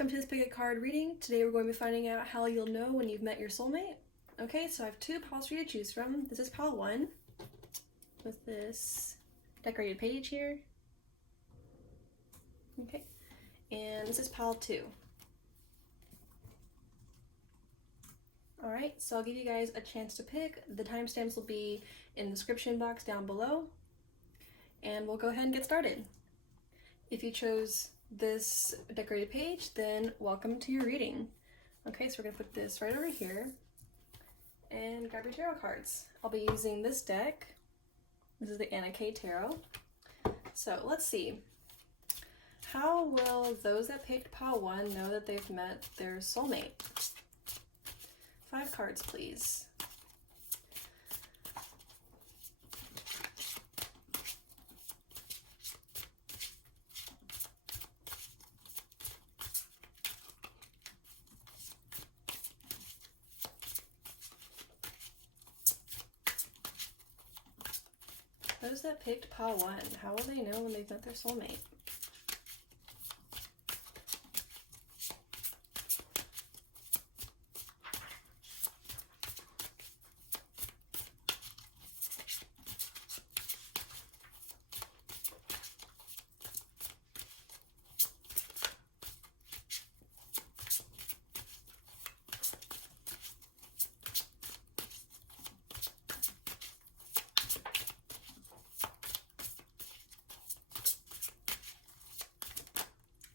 welcome to this pick a card reading. Today we're going to be finding out how you'll know when you've met your soulmate. Okay, so I have two piles for you to choose from. This is pile 1 with this decorated page here. Okay, and this is pile 2. Alright, so I'll give you guys a chance to pick. The timestamps will be in the description box down below. And we'll go ahead and get started. If you chose this decorated page, then welcome to your reading. Okay, so we're gonna put this right over here and grab your tarot cards. I'll be using this deck. This is the Anna K Tarot. So let's see. How will those that picked pile 1 know that they've met their soulmate? 5 cards, please. Those that picked pile 1, how will they know when they've met their soulmate?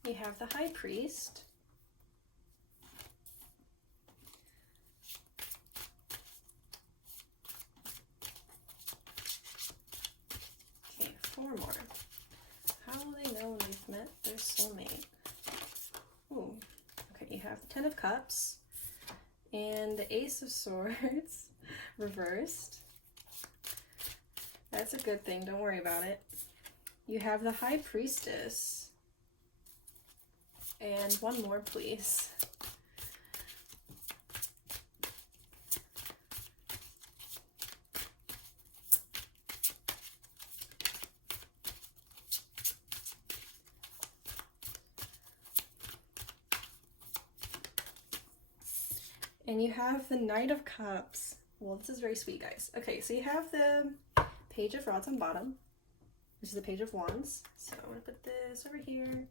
You have the High Priest. Okay, 4 more. How will they know when they've met their soulmate? Ooh, okay, you have the 10 of Cups and the Ace of Swords reversed. That's a good thing, don't worry about it. You have the High Priestess. And 1 more, please. And you have the Knight of Cups. Well, this is very sweet, guys. Okay, so you have the Page of Rods on bottom. This is the Page of Wands. So I'm gonna put this over here.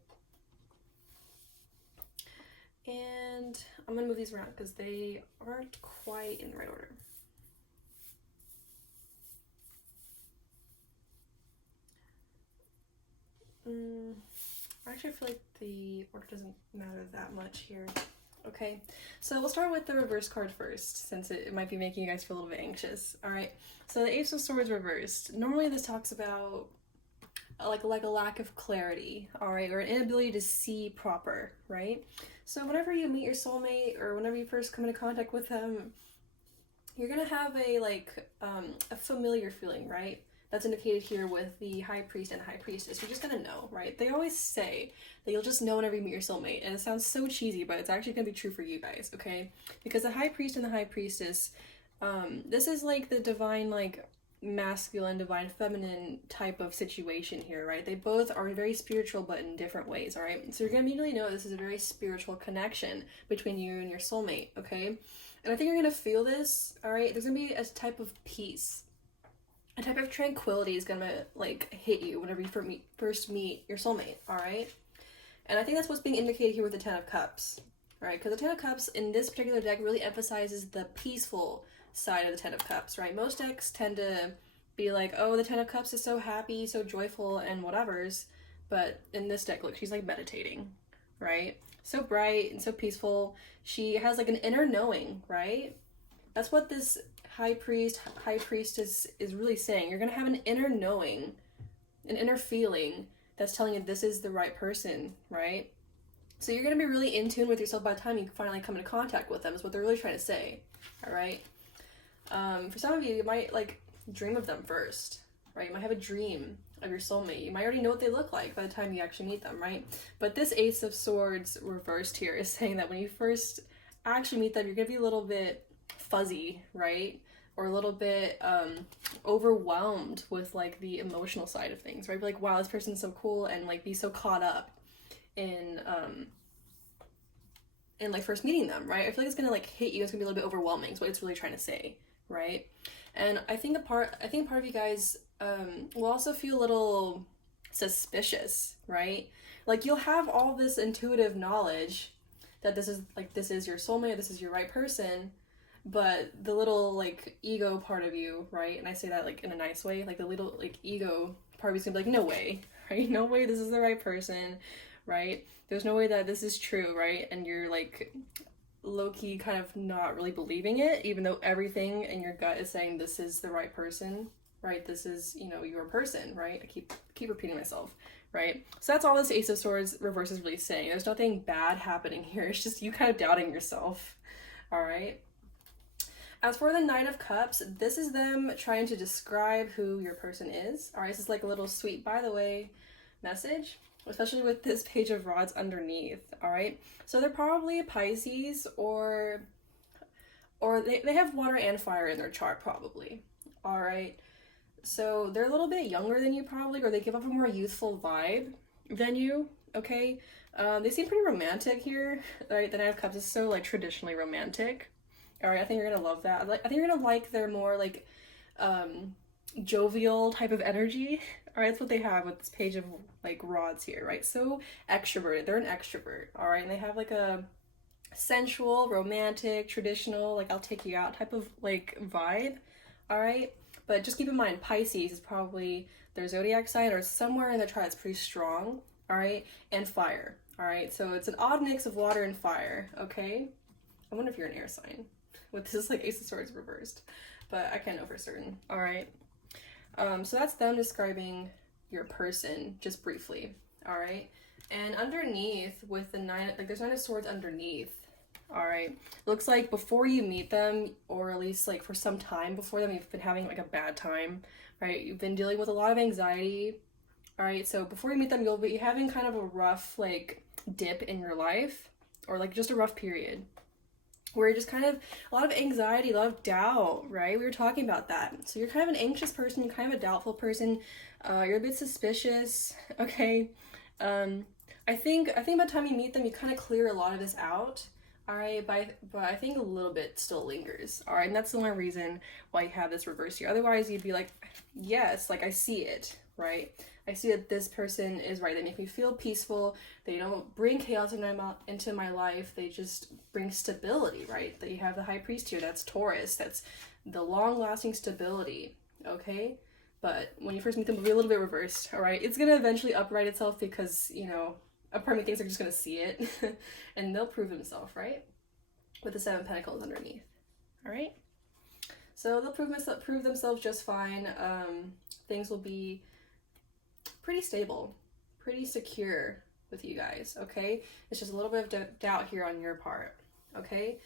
And I'm gonna move these around because they aren't quite in the right order. I actually feel like the order doesn't matter that much here. Okay, so we'll start with the reverse card first, since it might be making you guys feel a little bit anxious. All right, so the Ace of Swords reversed. Normally this talks about like a lack of clarity, all right, or an inability to see proper, right? So whenever you meet your soulmate or whenever you first come into contact with them, you're gonna have a familiar feeling, right? That's indicated here with the High Priest and High Priestess. You're just gonna know, right? They always say that you'll just know whenever you meet your soulmate, and it sounds so cheesy, but it's actually gonna be true for you guys, okay? Because the High Priest and the High Priestess, this is like the divine, like, masculine, divine, feminine type of situation here, right? They both are very spiritual, but in different ways, all right? So you're gonna immediately know this is a very spiritual connection between you and your soulmate, okay? And I think you're gonna feel this, all right? There's gonna be a type of peace, a type of tranquility is gonna like hit you whenever you first meet your soulmate, all right? And I think that's what's being indicated here with the 10 of Cups, all right? Because the 10 of Cups in this particular deck really emphasizes the peaceful side of the 10 of Cups, right? Most decks tend to be like, oh, the 10 of Cups is so happy, so joyful, and whatevers. But in this deck, look, she's like meditating, right? So bright and so peaceful. She has like an inner knowing, right? That's what this High Priest, High Priestess is really saying. You're gonna have an inner knowing, an inner feeling that's telling you this is the right person, right? So you're gonna be really in tune with yourself by the time you finally come into contact with them, is what they're really trying to say, all right? For some of you, you might like dream of them first, right? You might have a dream of your soulmate. You might already know what they look like by the time you actually meet them, right? But this Ace of Swords reversed here is saying that when you first actually meet them, you're gonna be a little bit fuzzy, right? Or a little bit overwhelmed with like the emotional side of things, right? Be like, wow, this person's so cool, and like be so caught up in in like first meeting them, right? I feel like it's gonna like hit you. It's gonna be a little bit overwhelming. Is what it's really trying to say, right? And I think part of you guys will also feel a little suspicious, right? Like you'll have all this intuitive knowledge that this is your soulmate, this is your right person, but the little like ego part of you, right? And I say that like in a nice way, like the little like ego part of you's gonna be like, no way, right? No way this is the right person, right? There's no way that this is true, right? And you're like low-key kind of not really believing it, even though everything in your gut is saying this is the right person, right? This is, you know, your person, right? I keep repeating myself, right? So that's all this Ace of Swords reverse is really saying. There's nothing bad happening here. It's just you kind of doubting yourself, all right? As for the Knight of Cups, this is them trying to describe who your person is. All right, this is like a little sweet, by the way, message, especially with this Page of Rods underneath, all right? So they're probably a Pisces or they have water and fire in their chart, probably, all right? So they're a little bit younger than you, probably, or they give off a more youthful vibe than you, okay? They seem pretty romantic here, right? The Knight of Cups is so, like, traditionally romantic. All right, I think you're gonna love that. I think you're gonna like their more like jovial type of energy. All right, that's what they have with this Page of like Rods here, right? So extroverted. They're an extrovert. All right, and they have like a sensual, romantic, traditional, like I'll take you out type of like vibe. All right, but just keep in mind Pisces is probably their zodiac sign or somewhere in their chart it's pretty strong. All right, and fire. All right, so it's an odd mix of water and fire. Okay, I wonder if you're an air sign with this like Ace of Swords reversed, but I can't know for certain. All right, so that's them describing your person just briefly. All right, and underneath with the nine, like there's 9 of Swords underneath. All right, looks like before you meet them, or at least like for some time before them, you've been having like a bad time, right? You've been dealing with a lot of anxiety. All right, so before you meet them, you'll be having kind of a rough like dip in your life, or like just a rough period where you're just kind of a lot of anxiety, a lot of doubt, right? We were talking about that. So you're kind of an anxious person, you're kind of a doubtful person, you're a bit suspicious, okay? I think by the time you meet them, you kind of clear a lot of this out, all right? But I think a little bit still lingers, all right? And that's the only reason why you have this reverse here. Otherwise, you'd be like, yes, like I see it, right? I see that this person is right. They make me feel peaceful. They don't bring chaos into my life. They just bring stability, right? That you have the High Priest here. That's Taurus. That's the long-lasting stability, okay? But when you first meet them, it'll be a little bit reversed, all right? It's going to eventually upright itself because, you know, a part of me thinks they're just going to see it. And they'll prove themselves, right? With the 7 of Pentacles underneath, all right? So they'll prove themselves just fine. Things will be pretty stable, pretty secure with you guys, okay? It's just a little bit of doubt here on your part, okay?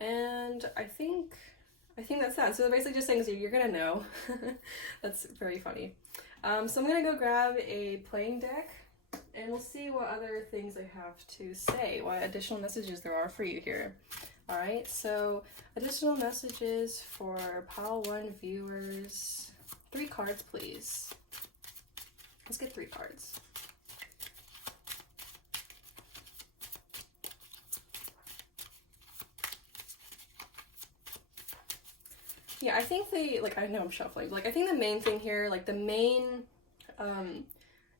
And I think that's that. So they're basically just saying, so you're gonna know. That's very funny. So I'm gonna go grab a playing deck and we'll see what other things I have to say, what additional messages there are for you here. All right, so additional messages for Pile 1 viewers. 3 cards, please. Let's get 3 cards. Yeah, I think I know I'm shuffling, but like, I think the main thing here, like the main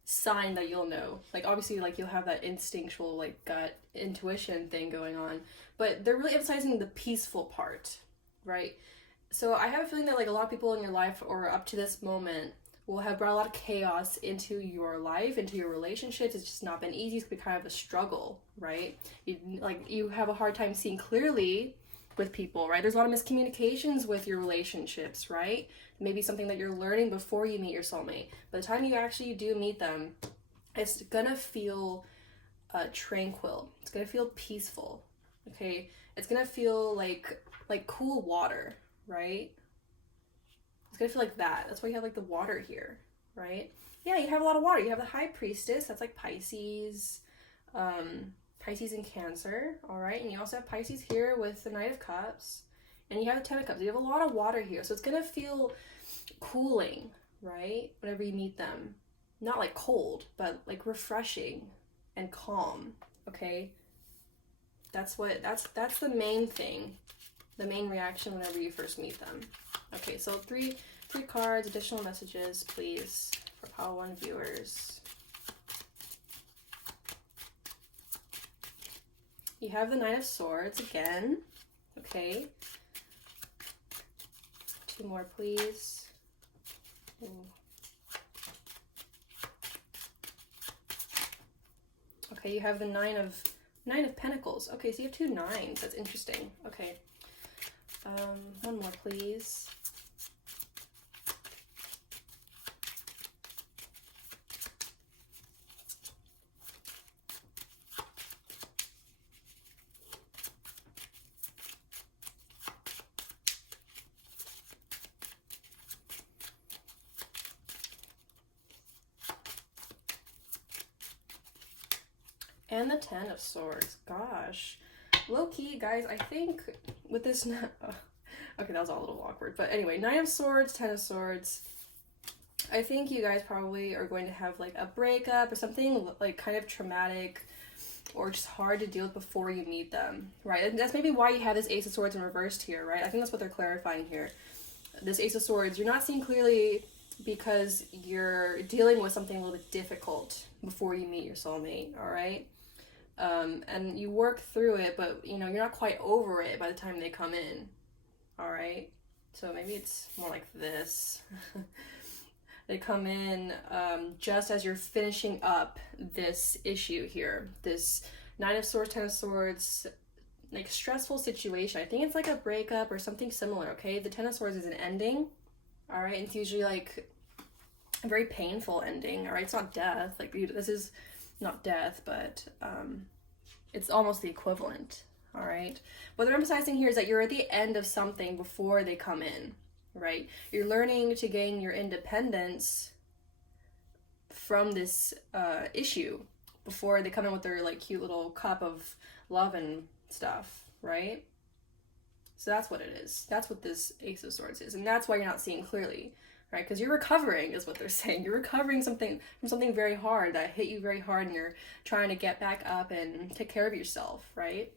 sign that you'll know, like obviously like you'll have that instinctual like gut intuition thing going on, but they're really emphasizing the peaceful part, right? So I have a feeling that like a lot of people in your life or up to this moment will have brought a lot of chaos into your life, into your relationships. It's just not been easy. It's been kind of a struggle, right? You have a hard time seeing clearly with people, right? There's a lot of miscommunications with your relationships, right? Maybe something that you're learning before you meet your soulmate. By the time you actually do meet them, it's gonna feel tranquil. It's gonna feel peaceful, okay? It's gonna feel like cool water, right? It's gonna feel like that. That's why you have like the water here, right? Yeah, you have a lot of water. You have the High Priestess. That's like Pisces, Pisces and Cancer, all right? And you also have Pisces here with the Knight of Cups. And you have the 10 of Cups. You have a lot of water here. So it's gonna feel cooling, right? Whenever you meet them. Not like cold, but like refreshing and calm, okay? That's the main thing, the main reaction whenever you first meet them. Okay, so three cards, additional messages, please, for Pile 1 viewers. You have the Nine of Swords again. Okay. 2 more, please. Ooh. Okay, you have the Nine of Pentacles. Okay, so you have 2 nines. That's interesting. Okay. 1 more, please. And the Ten of Swords. Gosh. Low-key, guys, I think with this... okay, that was all a little awkward. But anyway, Nine of Swords, Ten of Swords. I think you guys probably are going to have, like, a breakup or something, like, kind of traumatic or just hard to deal with before you meet them, right? And that's maybe why you have this Ace of Swords in reversed here, right? I think that's what they're clarifying here. This Ace of Swords, you're not seeing clearly because you're dealing with something a little bit difficult before you meet your soulmate, all right? And you work through it, but you know, you're not quite over it by the time they come in. All right. So maybe it's more like this. They come in, just as you're finishing up this issue here, this Nine of Swords, Ten of Swords, like stressful situation. I think it's like a breakup or something similar. Okay. The Ten of Swords is an ending. All right. It's usually like a very painful ending. All right. It's not death. Like this is not death, but it's almost the equivalent. All right. What they're emphasizing here is that you're at the end of something before they come in, right? You're learning to gain your independence from this issue before they come in with their like cute little cup of love and stuff, right? So that's what it is. That's what this Ace of Swords is, and that's why you're not seeing clearly. Right, because you're recovering is what they're saying. You're recovering from something very hard that hit you very hard, and you're trying to get back up and take care of yourself, right?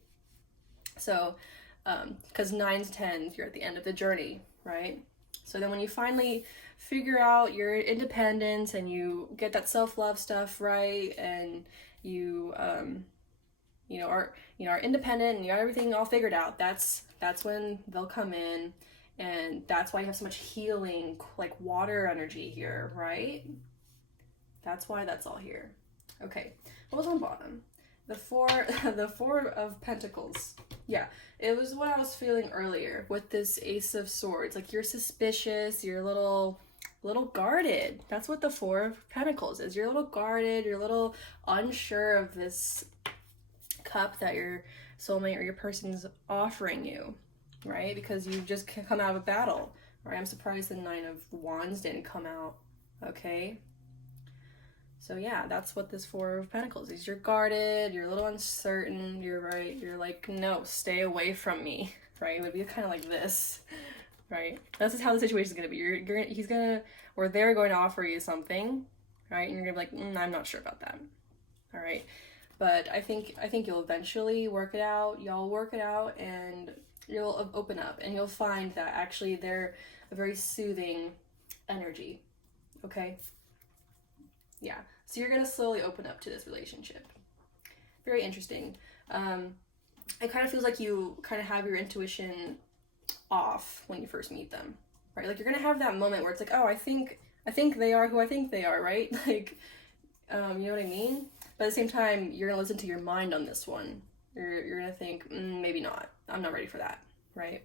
So, because 9s, 10s, you're at the end of the journey, right? So then when you finally figure out your independence and you get that self-love stuff right, and you, are independent and you got everything all figured out, that's when they'll come in. And that's why you have so much healing, like water energy here, right? That's why that's all here. Okay, what was on bottom? The Four of Pentacles. Yeah, it was what I was feeling earlier with this Ace of Swords. Like you're suspicious, you're a little guarded. That's what the Four of Pentacles is. You're a little guarded, you're a little unsure of this cup that your soulmate or your person's offering you. Right? Because you just come out of a battle. Right? I'm surprised the Nine of Wands didn't come out. Okay? So yeah, that's what this Four of Pentacles is. You're guarded, you're a little uncertain, you're like, no, stay away from me. Right? It would be kind of like this. Right? This is how the situation is going to be. They're going to offer you something. Right? And you're going to be like, I'm not sure about that. All right? But I think you'll eventually work it out. Y'all work it out, and you'll open up, and you'll find that actually they're a very soothing energy. Okay? Yeah. So you're going to slowly open up to this relationship. Very interesting. It kind of feels like you kind of have your intuition off when you first meet them, right? Like you're going to have that moment where it's like, oh, I think they are who I think they are, right? Like, you know what I mean? But at the same time, you're going to listen to your mind on this one. You're going to think, maybe not. I'm not ready for that, right?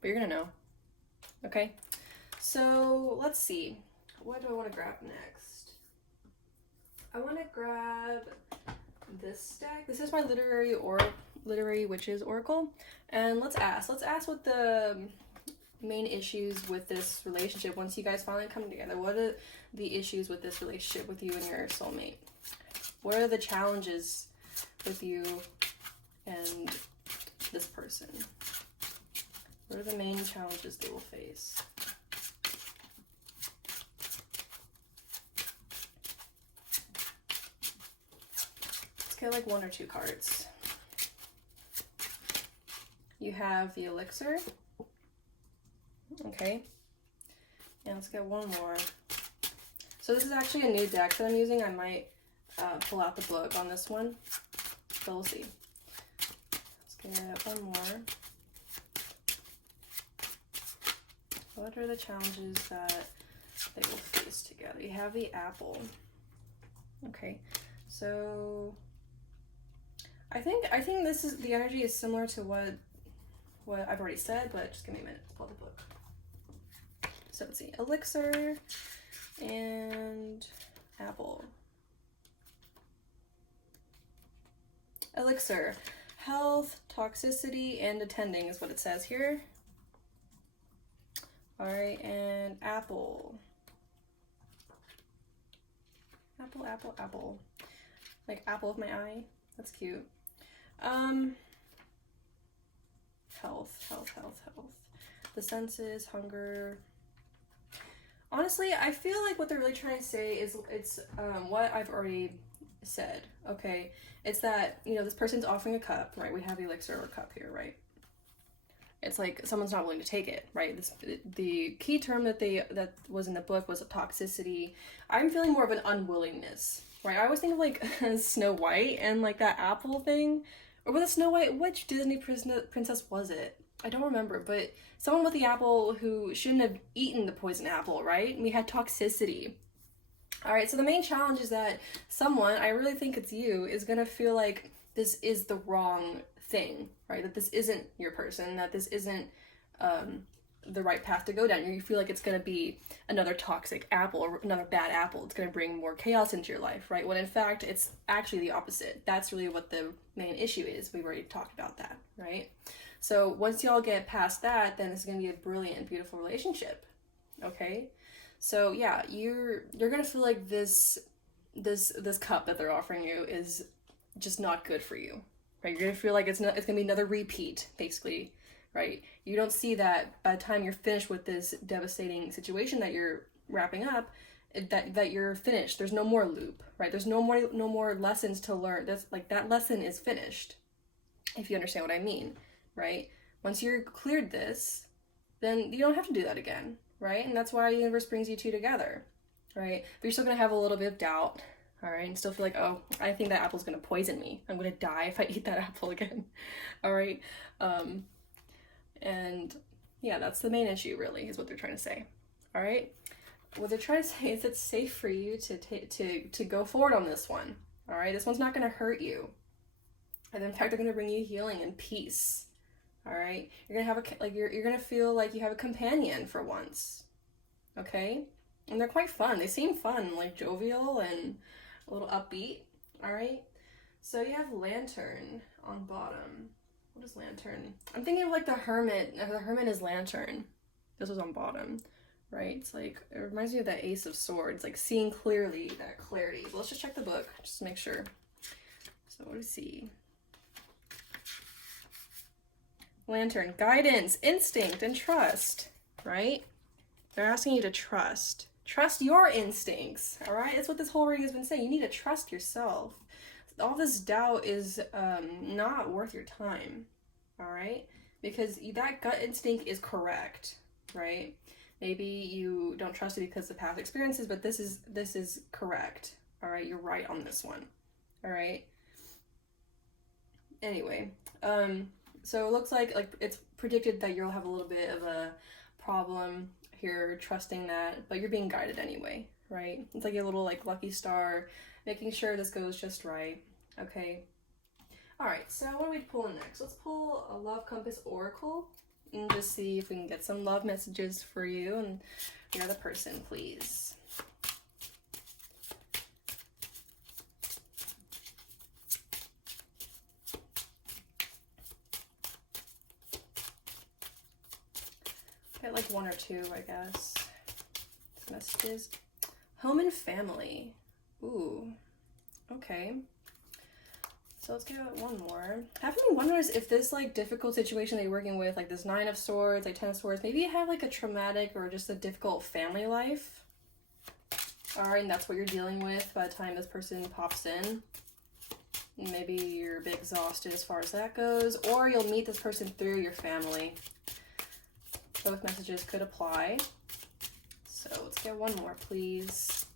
But you're going to know. Okay? So, let's see. What do I want to grab next? I want to grab this deck. This is my Literary Witches Oracle. And let's ask what the main issues with this relationship, once you guys finally come together, what are the issues with this relationship with you and your soulmate? What are the challenges with you and this person? What are the main challenges they will face? Let's get like 1 or 2 cards. You have the elixir. Okay. And let's get one more. So this is actually a new deck that I'm using. I might pull out the book on this one, but we'll see. Let's get one more. What are the challenges that they will face together? You have the apple. Okay, so I think this is, the energy is similar to what I've already said, but just give me a minute to pull the book. So let's see, elixir and apple. Elixir, health, toxicity, and attending is what it says here. All right, and apple. Apple. Like apple of my eye. That's cute. Health. The senses, hunger. Honestly, I feel like what they're really trying to say is it's what I've already said. Okay, it's that, you know, this person's offering a cup, right? We have the elixir or cup here, right? It's like someone's not willing to take it, right? The key term that was in the book was a toxicity. I'm feeling more of an unwillingness, right? I always think of like Snow White and like that apple thing. Or was it Snow White? Which Disney princess was it? I don't remember, but someone with the apple who shouldn't have eaten the poison apple, right? And we had toxicity. All right, so the main challenge is that someone, I really think it's you, is gonna feel like this is the wrong thing, right? That this isn't your person, that this isn't the right path to go down. You feel like it's going to be another toxic apple or another bad apple. It's going to bring more chaos into your life, right? When in fact, it's actually the opposite. That's really what the main issue is. We've already talked about that, right? So once y'all get past that, then it's going to be a brilliant, beautiful relationship, okay? So yeah, you're going to feel like this cup that they're offering you is just not good for you, right? You're going to feel like it's going to be another repeat, basically, right? You don't see that by the time you're finished with this devastating situation that you're wrapping up, that you're finished. There's no more loop, right? There's no more lessons to learn. That's like, that lesson is finished, if you understand what I mean, right? Once you're cleared this, then you don't have to do that again, right? And that's why the universe brings you two together, right? But you're still going to have a little bit of doubt, all right? And still feel like, oh, I think that apple's going to poison me. I'm going to die if I eat that apple again, all right? And yeah, that's the main issue, really, is what they're trying to say. All right, what they're trying to say is it's safe for you to go forward on this one. All right, this one's not going to hurt you, and in fact, they're going to bring you healing and peace. All right, you're gonna have you're gonna feel like you have a companion for once. Okay, and they're quite fun. They seem fun, like jovial and a little upbeat. All right, so you have lantern on bottom. What is lantern? I'm thinking of like the hermit. The hermit is lantern. This was on bottom, right? It's like, it reminds me of that Ace of Swords, like seeing clearly, that clarity. So let's just check the book, just to make sure. So what do we see? Lantern, guidance, instinct, and trust, right? They're asking you to trust. Trust your instincts, all right? That's what this whole reading has been saying. You need to trust yourself. All this doubt is not worth your time, all right? Because that gut instinct is correct, right? Maybe you don't trust it because of past experiences, but this is correct, all right? You're right on this one, all right? Anyway, so it looks like it's predicted that you'll have a little bit of a problem here trusting that, but you're being guided anyway, right? It's like a little like lucky star, making sure this goes just right. Okay. All right, so what are we pulling next? Let's pull a Love Compass Oracle and just see if we can get some love messages for you and your other person, please. Get like one or two, I guess. Messages. Home and family. Ooh. Okay. So let's get one more. Half of me wonders if this like difficult situation that you're working with, like this 9 of Swords, like 10 of Swords, maybe you have like a traumatic or just a difficult family life. All right, and that's what you're dealing with by the time this person pops in. Maybe you're a bit exhausted as far as that goes, or you'll meet this person through your family. Both messages could apply. So let's get one more, please.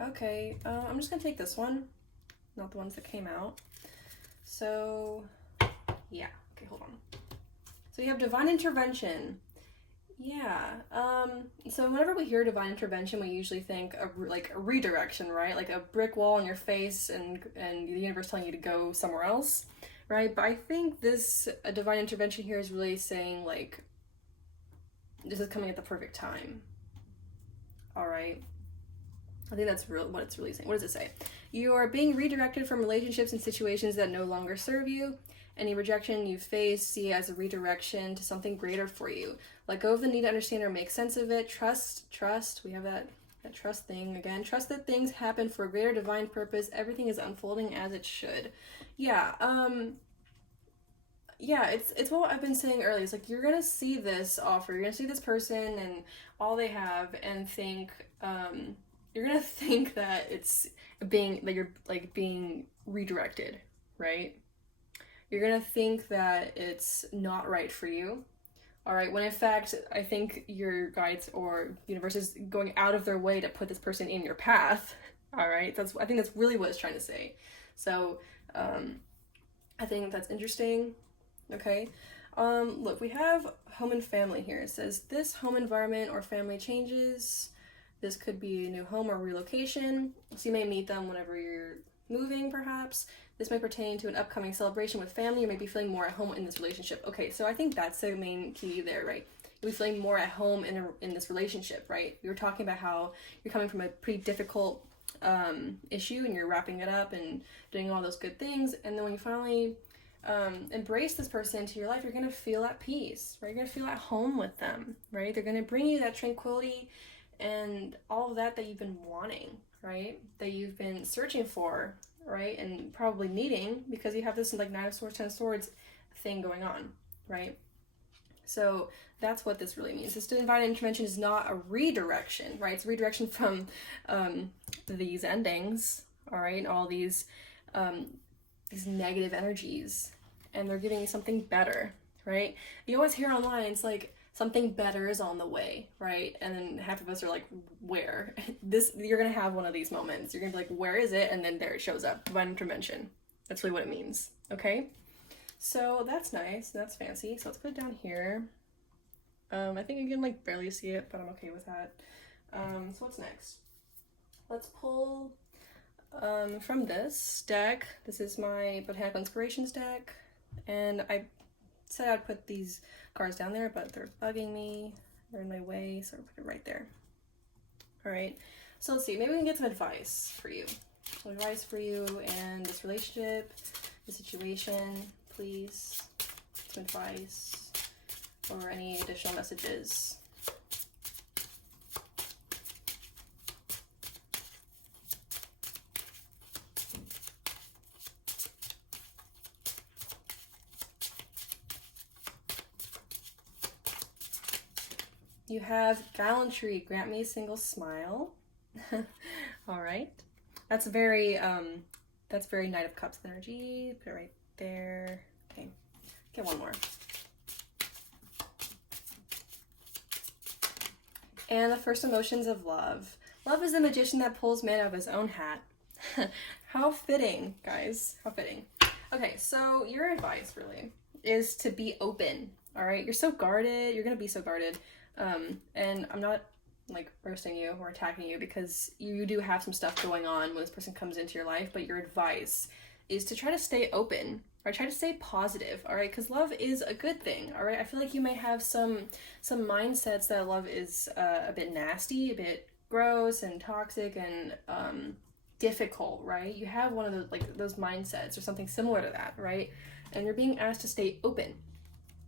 Okay, I'm just gonna take this one, not the ones that came out. So, yeah, okay, hold on. So you have divine intervention. Yeah, so whenever we hear divine intervention, we usually think of like a redirection, right? Like a brick wall in your face and the universe telling you to go somewhere else, right? But I think this divine intervention here is really saying like, this is coming at the perfect time, all right? I think that's what it's really saying. What does it say? You are being redirected from relationships and situations that no longer serve you. Any rejection you face, see as a redirection to something greater for you. Let go of the need to understand or make sense of it. Trust. We have that trust thing again. Trust that things happen for a greater divine purpose. Everything is unfolding as it should. Yeah, yeah, it's what I've been saying earlier. It's like you're gonna see this offer, you're gonna see this person and all they have and think, you're gonna think that it's you're like being redirected, right? You're gonna think that it's not right for you, all right? When in fact, I think your guides or universe is going out of their way to put this person in your path, all right? I think that's really what it's trying to say. So, I think that's interesting, okay? Look, we have home and family here. It says, this home environment or family changes. This could be a new home or relocation. So you may meet them whenever you're moving, perhaps. This may pertain to an upcoming celebration with family. You may be feeling more at home in this relationship. Okay, so I think that's the main key there, right? You'll be feeling more at home in this relationship, right? We were talking about how you're coming from a pretty difficult issue and you're wrapping it up and doing all those good things. And then when you finally embrace this person into your life, you're gonna feel at peace, right? You're gonna feel at home with them, right? They're gonna bring you that tranquility and all of that you've been wanting, right? That you've been searching for, right? And probably needing, because you have this like 9 of Swords, 10 of Swords thing going on, right? So that's what this really means. This divine intervention is not a redirection, right? It's a redirection from these endings, all right? All these negative energies, and they're giving you something better, right? You always hear online, it's like, something better is on the way, right? And then half of us are like, where? You're gonna have one of these moments. You're gonna be like, where is it? And then there it shows up, divine intervention. That's really what it means, okay? So that's nice, that's fancy. So let's put it down here. I think you can like barely see it, but I'm okay with that. So what's next? Let's pull from this deck. This is my Botanical Inspirations deck, and I said I'd put these cards down there, but they're bugging me. They're in my way, so I'll put it right there. All right, so let's see. Maybe we can get some advice for you. Some advice for you and this relationship, the situation, please. Some advice or any additional messages. You have gallantry, grant me a single smile. All right. That's very Knight of Cups energy. Put it right there. Okay, get one more. And the first emotions of love. Love is the magician that pulls man out of his own hat. How fitting, guys, how fitting. Okay, so your advice really is to be open, all right? You're so guarded, you're gonna be so guarded. And I'm not like roasting you or attacking you, because you do have some stuff going on when this person comes into your life, but your advice is to try to stay open, or try to stay positive, all right? Because love is a good thing, all right? I feel like you may have some mindsets that love is a bit nasty, a bit gross and toxic and difficult, right? You have one of those, like those mindsets or something similar to that, right? And you're being asked to stay open,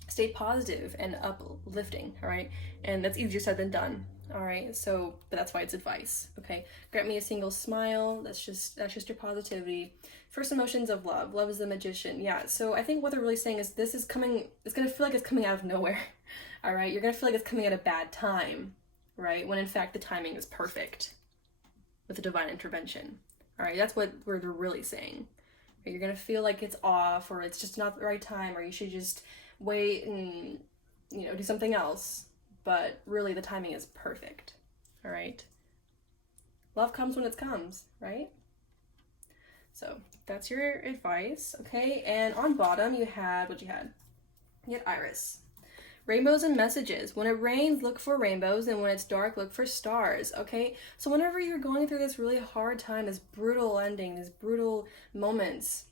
stay positive and uplifting, all right? And that's easier said than done, All right, so, but that's why it's advice, okay? Grant me a single smile. That's just your positivity. First emotions of love. Love is the magician. Yeah, so I think what they're really saying is this is coming, it's gonna feel like it's coming out of nowhere. All right, you're gonna feel like it's coming at a bad time, right? When in fact the timing is perfect with the divine intervention. All right, that's what they're really saying. You're gonna feel like it's off, or it's just not the right time, or you should just wait and, you know, do something else. But really the timing is perfect. All right. Love comes when it comes, right? So that's your advice, okay? And on bottom you had, what you had? You had Iris. Rainbows and messages. When it rains, look for rainbows, and when it's dark, look for stars, okay? So whenever you're going through this really hard time, this brutal ending, these brutal moments,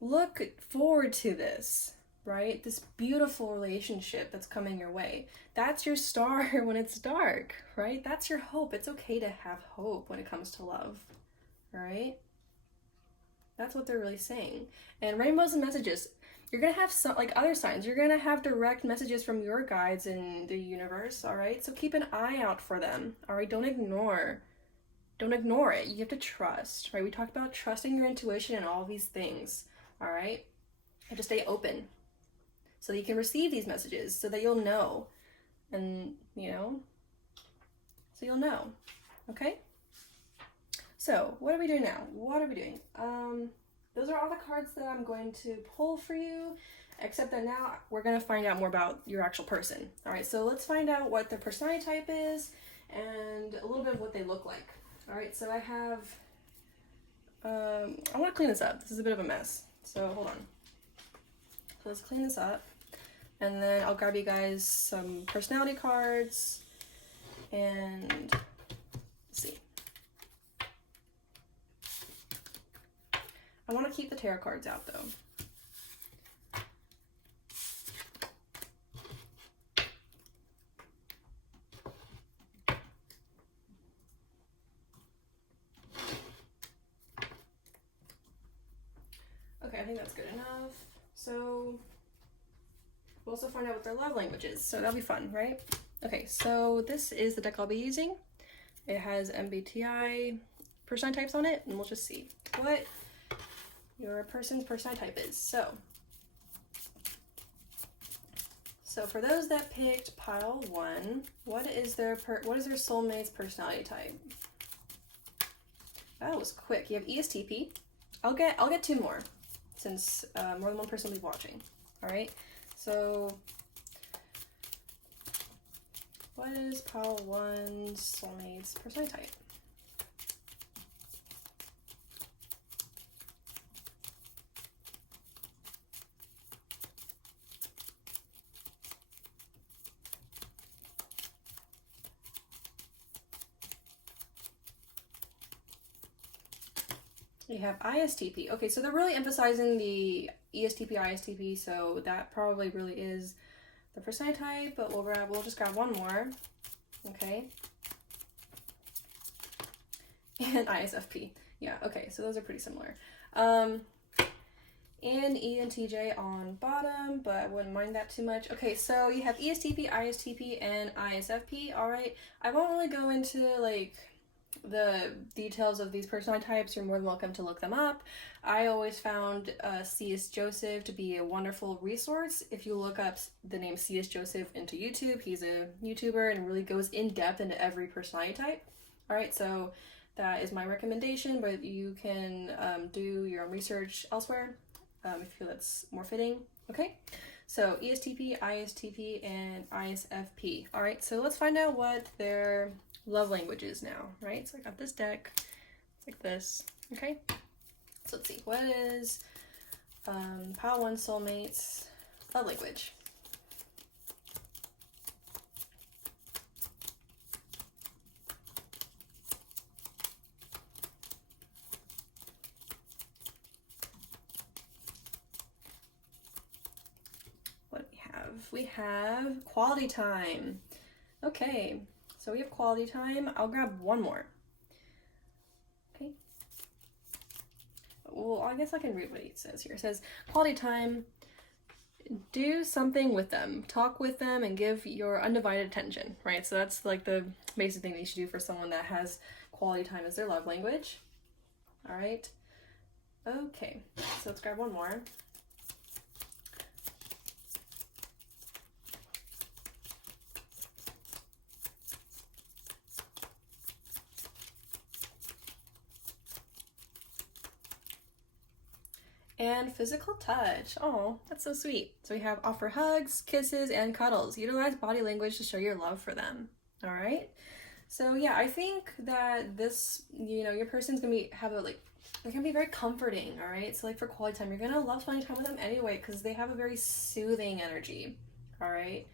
look forward to this, right? This beautiful relationship that's coming your way. That's your star when it's dark, right? That's your hope. It's okay to have hope when it comes to love, all right? That's what they're really saying. And rainbows and messages. You're going to have some, like other signs, you're going to have direct messages from your guides in the universe, all right? So keep an eye out for them, all right? Don't ignore it. You have to trust, right? We talked about trusting your intuition and all these things, all right? You have to stay open so that you can receive these messages, so that you'll know, and, you know, so you'll know, okay? So, what are we doing now? Those are all the cards that I'm going to pull for you, except that now we're going to find out more about your actual person. All right, so let's find out what their personality type is and a little bit of what they look like. All right, so I have, I want to clean this up. This is a bit of a mess, so hold on. So let's clean this up, and then I'll grab you guys some personality cards, and let's see. I want to keep the tarot cards out, though. Okay, I think that's good enough. So we'll also find out what their love language is, so that'll be fun, right? Okay, so this is the deck I'll be using. It has MBTI personality types on it, and we'll just see what your person's personality type is. So for those that picked pile 1, what is their soulmate's personality type? That was quick. You have ESTP. I'll get 2 more, since more than one person will be watching. All right. So what is pile 1's soulmate's personality type? You have ISTP. Okay, so they're really emphasizing the ESTP, ISTP, so that probably really is the personality type, but we'll just grab one more. Okay. And ISFP. Yeah, okay, so those are pretty similar. And ENTJ on bottom, but I wouldn't mind that too much. Okay, so you have ESTP, ISTP, and ISFP. All right, I won't really go into like the details of these personality types. You're more than welcome to look them up. I always found C.S. Joseph to be a wonderful resource. If you look up the name C.S. Joseph into YouTube, he's a YouTuber and really goes in depth into every personality type. All right, so that is my recommendation, but you can do your own research elsewhere if you feel that's more fitting. Okay, so ESTP, ISTP, and ISFP. All right, so let's find out what their love languages now, right? So I got this deck, it's like this, okay? So let's see, what is pile 1 soulmate's love language? What do we have? We have quality time. Okay. So we have quality time. I'll grab one more. Okay. Well, I guess I can read what it says here. It says, quality time do something with them. Talk with them and give your undivided attention, right? So that's like the basic thing that you should do for someone that has quality time as their love language. All right. Okay, so let's grab one more. And physical touch. Oh, that's so sweet. So we have offer hugs, kisses, and cuddles. Utilize body language to show your love for them. All right. So yeah, I think that this, you know, your person's gonna have a they're gonna be very comforting. All right. So like for quality time, you're gonna love spending time with them anyway because they have a very soothing energy. All right.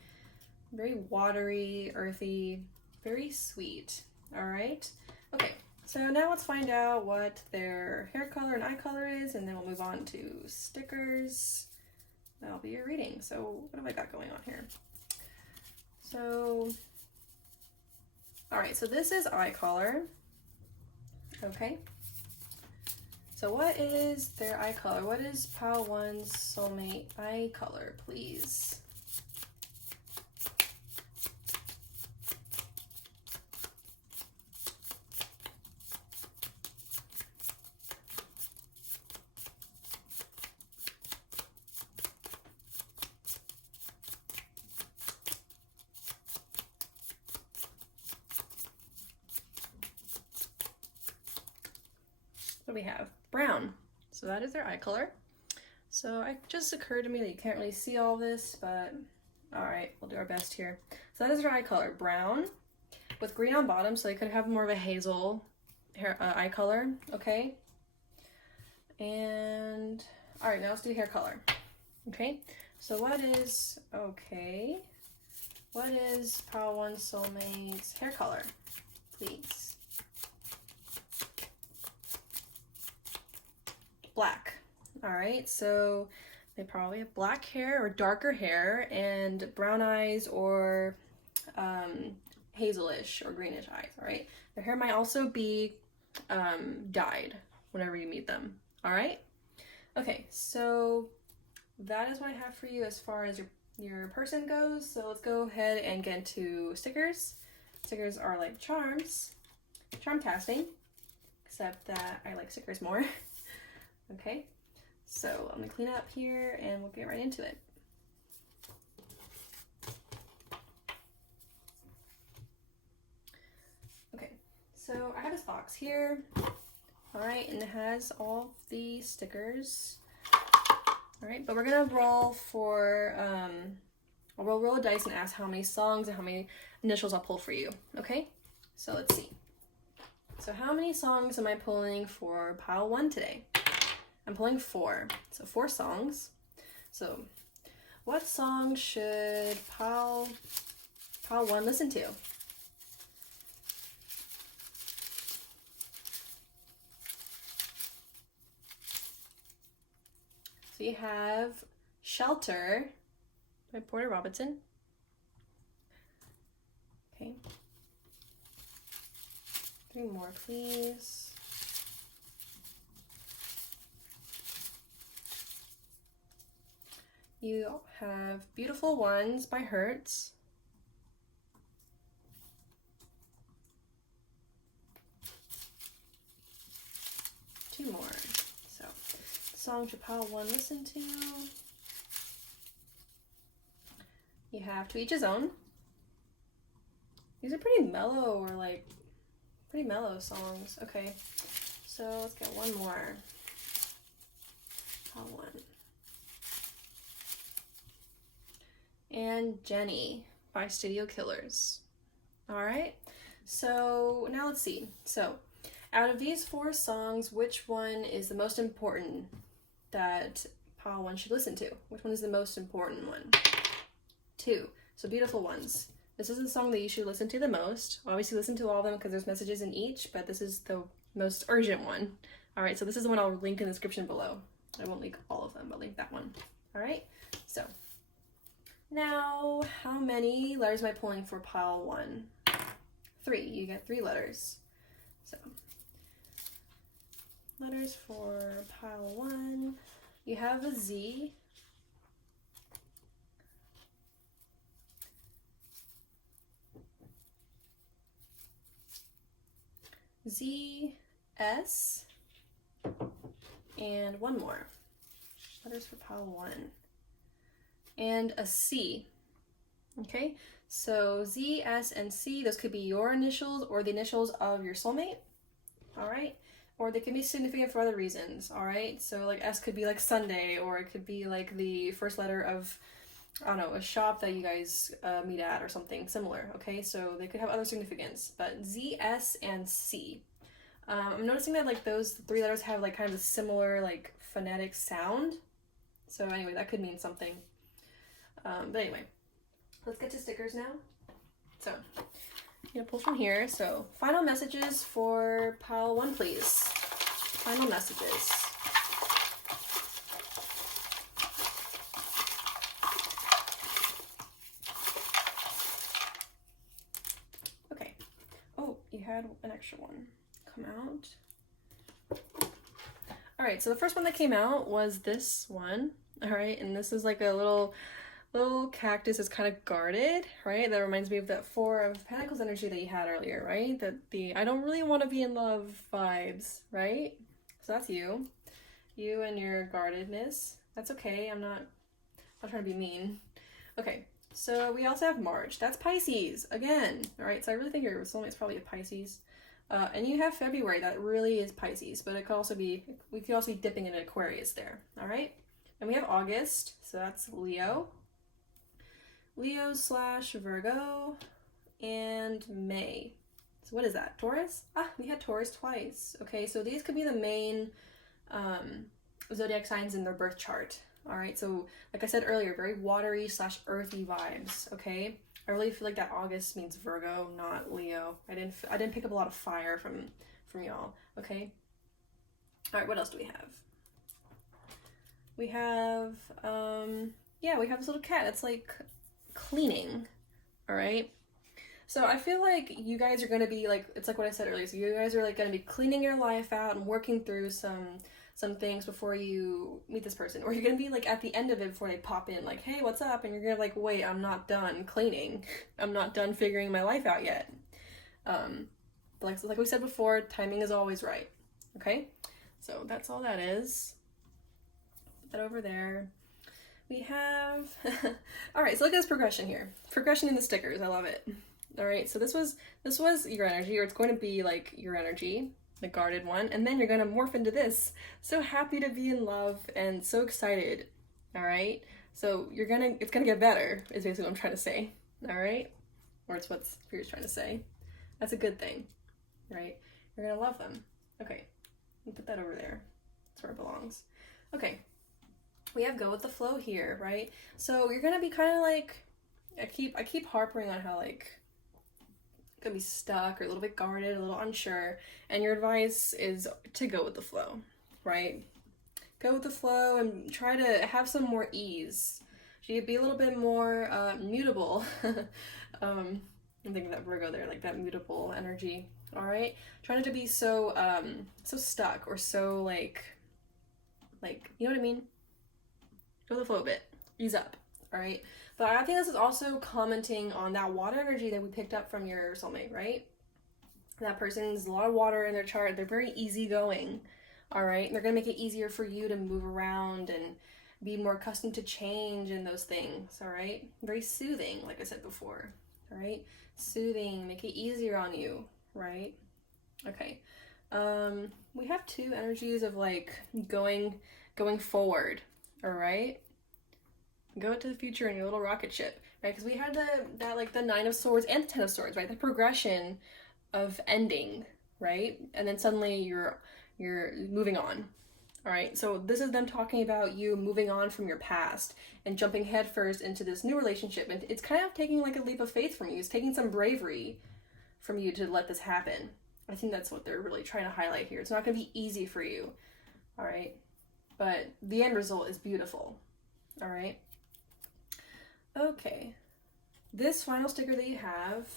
Very watery, earthy, very sweet. All right. Okay. So now let's find out what their hair color and eye color is, and then we'll move on to stickers. That'll be your reading. So what have I got going on here? So, all right, so this is eye color. Okay. So what is their eye color? What is Pile 1's soulmate eye color, please? What do we have? Brown. So that is their eye color. So it just occurred to me that you can't really see all this, but all right, we'll do our best here. So that is their eye color, brown with green on bottom, so they could have more of a hazel hair eye color, okay? And all right, now let's do hair color. Okay, so what is Pile 1 soulmate's hair color, please? Black. All right, so they probably have black hair or darker hair and brown eyes or hazelish or greenish eyes. All right, their hair might also be dyed whenever you meet them. All right. Okay, so that is what I have for you as far as your person goes. So let's go ahead and get into stickers. Stickers are like charms, charm-tastic, except that I like stickers more. Okay, so I'm gonna clean up here and we'll get right into it. Okay, so I have this box here. All right, and it has all the stickers. All right, but we're gonna roll for, we'll roll a dice and ask how many songs and how many initials I'll pull for you, okay? So let's see. So how many songs am I pulling for Pile 1 today? I'm pulling 4, so 4 songs. So what song should Pile 1 listen to? So you have Shelter by Porter Robinson. Okay. 3 more, please. You have Beautiful Ones by Hertz. Two more. So, song should Pile 1 listen to. You have To Each His Own. These are pretty mellow or like pretty mellow songs. Okay, so let's get one more. Pile 1. And Jenny by Studio Killers. All right, so now let's see. So out of these 4 songs, which one is the most important that Pile 1 should listen to? Which one is the most important one? 2. So Beautiful Ones. This is the song that you should listen to the most. Obviously listen to all of them because there's messages in each, but this is the most urgent one. All right, so this is the one I'll link in the description below. I won't link all of them, but link that one. All right, so now how many letters am I pulling for Pile 1? 3. You get 3 letters. So letters for Pile 1. You have a Z. Z, S, and one more. Letters for pile 1. And a C. Okay, so Z, S, and C, those could be your initials or the initials of your soulmate. All right, or they can be significant for other reasons. All right, so like S could be like Sunday, or it could be like the first letter of, I don't know, a shop that you guys meet at or something similar. Okay, so they could have other significance, but Z, S, and C. I'm noticing that like those 3 letters have like kind of a similar like phonetic sound. So anyway, that could mean something. But anyway, let's get to stickers now. So I'm gonna pull from here. So final messages for pile 1, please. Final messages. Okay. Oh, you had an extra one come out. All right, so the first one that came out was this one. All right, and this is like a little cactus is kind of guarded, right? That reminds me of that 4 of Pentacles energy that you had earlier, right? That the I don't really want to be in love vibes, right? So that's you and your guardedness. That's okay. I'm not trying to be mean. Okay, so we also have March. That's Pisces again. All right, so I really think your soulmate's probably a Pisces. And you have February. That really is Pisces, but it could also be, we could also be dipping into Aquarius there. All right, and we have August. So that's Leo. Leo/Virgo, and May. So what is that? Taurus? Ah, we had Taurus twice. Okay, so these could be the main zodiac signs in their birth chart. All right, so like I said earlier, very watery/earthy vibes. Okay, I really feel like that August means Virgo, not Leo. I didn't pick up a lot of fire from y'all. Okay. All right, what else do we have? We have yeah, we have this little cat. It's like cleaning. All right, so I feel like you guys are going to be like, it's like what I said earlier, so you guys are like going to be cleaning your life out and working through some things before you meet this person, or you're going to be like at the end of it before they pop in like, hey, what's up, and you're going to like, wait, I'm not done cleaning, I'm not done figuring my life out yet. Like we said before, timing is always right. Okay, so that's all that is. Put that over there. We have, all right, so look at this progression here. Progression in the stickers, I love it. All right, so this was your energy, or it's going to be like your energy, the guarded one, and then you're going to morph into this. So happy to be in love and so excited. All right, so it's gonna get better, is basically what I'm trying to say. All right, or it's what Spirit's trying to say. That's a good thing, right? You're gonna love them. Okay, we'll put that over there. That's where it belongs. Okay. We have go with the flow here, right? So you're gonna be kind of like, I keep harping on how like gonna be stuck or a little bit guarded, a little unsure, and your advice is to go with the flow, right? Go with the flow and try to have some more ease. So you be a little bit more mutable. I'm thinking that Virgo there, like that mutable energy. All right, try not to be so stuck or so like you know what I mean. Go with the flow a bit, ease up, all right? But I think this is also commenting on that water energy that we picked up from your soulmate, right? That person's a lot of water in their chart. They're very easygoing, all right? And they're gonna make it easier for you to move around and be more accustomed to change and those things, all right? Very soothing, like I said before, all right? Soothing, make it easier on you, right? Okay. We have 2 energies of like going forward. All right, go to the future in your little rocket ship, right? Because we had that like the 9 of Swords and the 10 of Swords, right? The progression of ending, right? And then suddenly you're moving on. All right, so this is them talking about you moving on from your past and jumping headfirst into this new relationship, and it's kind of taking like a leap of faith from you. It's taking some bravery from you to let this happen. I think that's what they're really trying to highlight here. It's not going to be easy for you, all right? But the end result is beautiful, all right? Okay, this final sticker that you have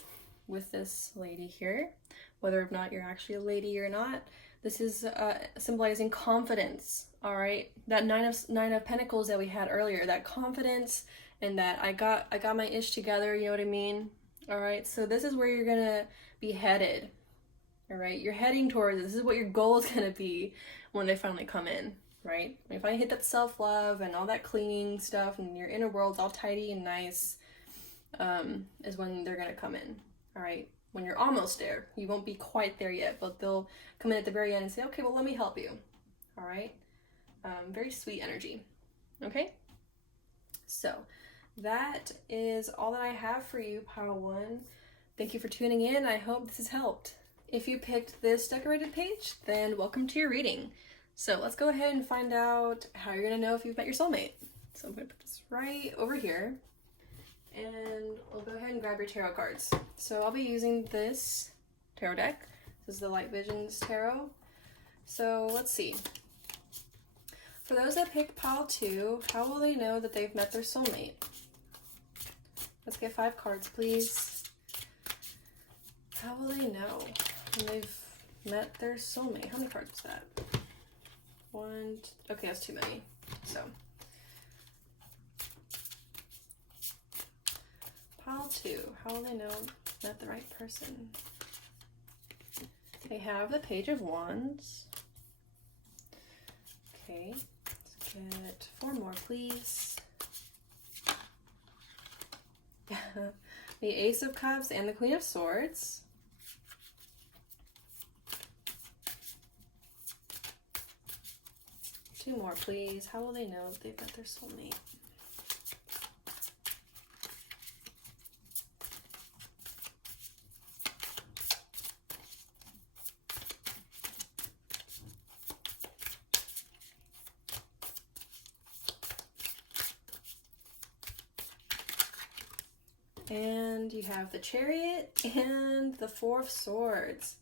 with this lady here, whether or not you're actually a lady or not, this is symbolizing confidence, all right? That nine of Pentacles that we had earlier, that confidence and that I got my ish together, you know what I mean? All right, so this is where you're gonna be headed, All right, you're heading towards it. This is what your goal is going to be when they finally come in, right? When you finally hit that self-love and all that cleaning stuff and your inner world's all tidy and nice, is when they're going to come in, all right? When you're almost there. You won't be quite there yet, but they'll come in at the very end and say, okay, well, let me help you, all right? Very sweet energy, okay? So that is all that I have for you, Pile 1. Thank you for tuning in. I hope this has helped. If you picked this decorated page, then welcome to your reading. So let's go ahead and find out how you're going to know if you've met your soulmate. So I'm going to put this right over here, and we'll go ahead and grab your tarot cards. So I'll be using this tarot deck. This is the Light Visions Tarot. So let's see. For those that picked Pile 2, how will they know that they've met their soulmate? Let's get 5 cards, please. How will they know when they've met their soulmate? How many cards was that? 1, okay, that's too many. So, Pile 2, how will they know met the right person? They have the Page of Wands. Okay, let's get 4 more, please. The Ace of Cups and the Queen of Swords. Two more, please. How will they know if they've met their soulmate? And you have the Chariot and the 4 of Swords.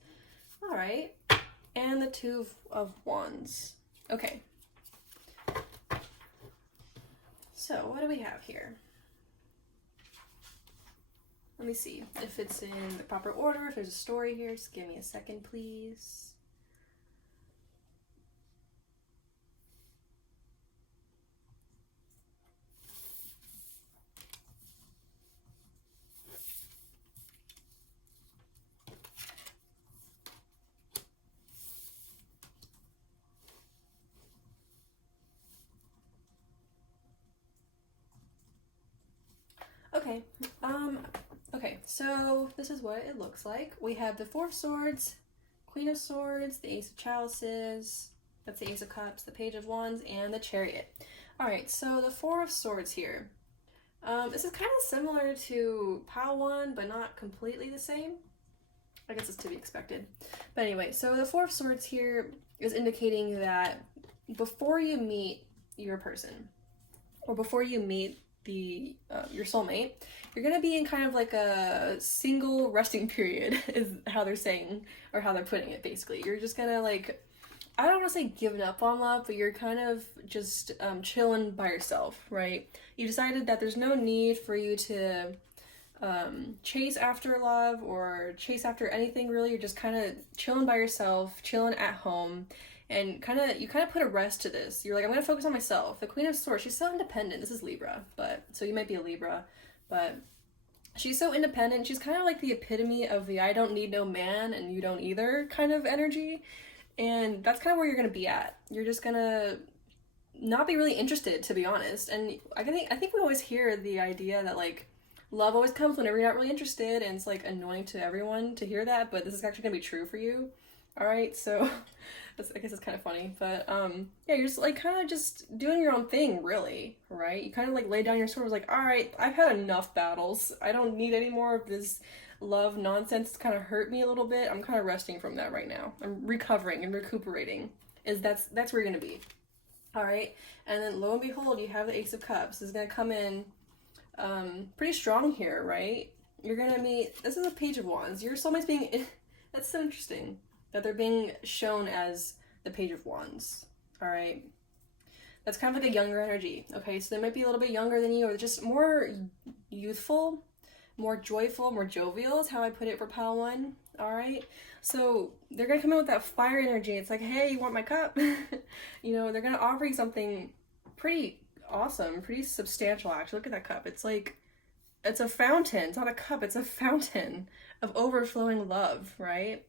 All right. And the 2 of Wands. Okay. So what do we have here? Let me see if it's in the proper order, if there's a story here. Just give me a second, please. Okay, so this is what it looks like. We have the 4 of Swords, Queen of Swords, the Ace of Chalices, that's the Ace of Cups, the Page of Wands, and the Chariot. All right, so the 4 of Swords here. This is kind of similar to Pile 1, but not completely the same. I guess it's to be expected. But anyway, so the 4 of Swords here is indicating that before you meet your person, or before you meet your soulmate, you're gonna be in kind of like a single resting period, is how they're saying, or how they're putting it. Basically, you're just gonna, like, I don't want to say giving up on love, but you're kind of just chilling by yourself, right? You decided that there's no need for you to chase after love or chase after anything really. You're just kind of chilling by yourself, chilling at home. And you kind of put a rest to this. You're like, I'm going to focus on myself. The Queen of Swords, she's so independent. This is Libra, so you might be a Libra, but she's so independent. She's kind of like the epitome of the I don't need no man and you don't either kind of energy. And that's kind of where you're going to be at. You're just going to not be really interested, to be honest. And I think we always hear the idea that, like, love always comes whenever you're not really interested, and it's, like, annoying to everyone to hear that, but this is actually going to be true for you. All right, so I guess it's kind of funny, but yeah, you're just, like, kind of just doing your own thing, really, right? You kind of, like, lay down your sword, like, all right, I've had enough battles. I don't need any more of this love nonsense. It's kind of hurt me a little bit. I'm kind of resting from that right now. I'm recovering and recuperating. That's where you're gonna be. All right, and then lo and behold, you have the Ace of Cups. This is gonna come in pretty strong here, right? You're gonna meet. This is a Page of Wands. Your soulmate's being. That's so interesting that they're being shown as the Page of Wands. All right, that's kind of like a younger energy. Okay, so they might be a little bit younger than you, or just more youthful, more joyful, more jovial is how I put it for Pile 1. All right, so they're gonna come in with that fire energy. It's like, hey, you want my cup? You know, they're gonna offer you something pretty awesome, pretty substantial, actually. Look at that cup. It's like, it's a fountain. It's not a cup, it's a fountain of overflowing love, right?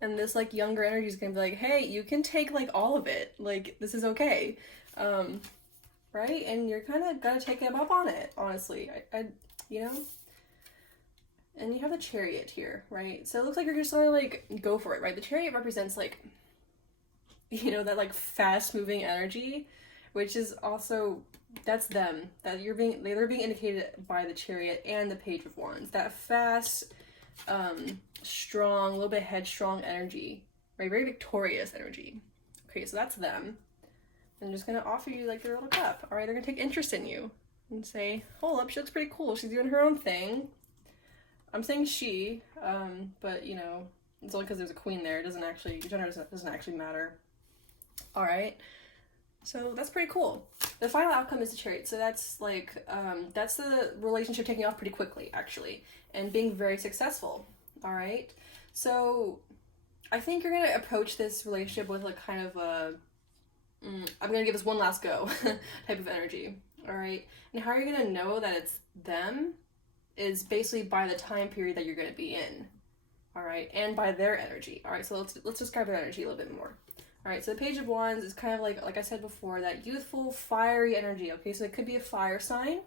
And this like younger energy is gonna be like, hey, you can take like all of it. Like, this is okay. Right? And you're kind of gonna take him up on it, honestly. You know? And you have the Chariot here, right? So it looks like you're just gonna like go for it, right? The Chariot represents like, you know, that like fast moving energy, which is also, that's them. That they're being indicated by the Chariot and the Page of Wands. That fast, strong, a little bit headstrong energy, right? Very victorious energy. Okay, so that's them. I'm just gonna offer you like their little cup. All right, they're gonna take interest in you and say, hold up, she looks pretty cool. She's doing her own thing. I'm saying she, but you know, it's only because there's a queen there. It doesn't actually, gender doesn't actually matter. All right, so that's pretty cool. The final outcome is the Chariot. So that's like, that's the relationship taking off pretty quickly, actually, and being very successful. All right, so I think you're gonna approach this relationship with like kind of a, I'm gonna give this one last go type of energy. All right, and how are you gonna know that it's them? Is basically by the time period that you're going to be in, all right, and by their energy. All right, so let's describe their energy a little bit more. All right, so the Page of Wands is kind of like I said before, that youthful, fiery energy. Okay, so it could be a fire sign,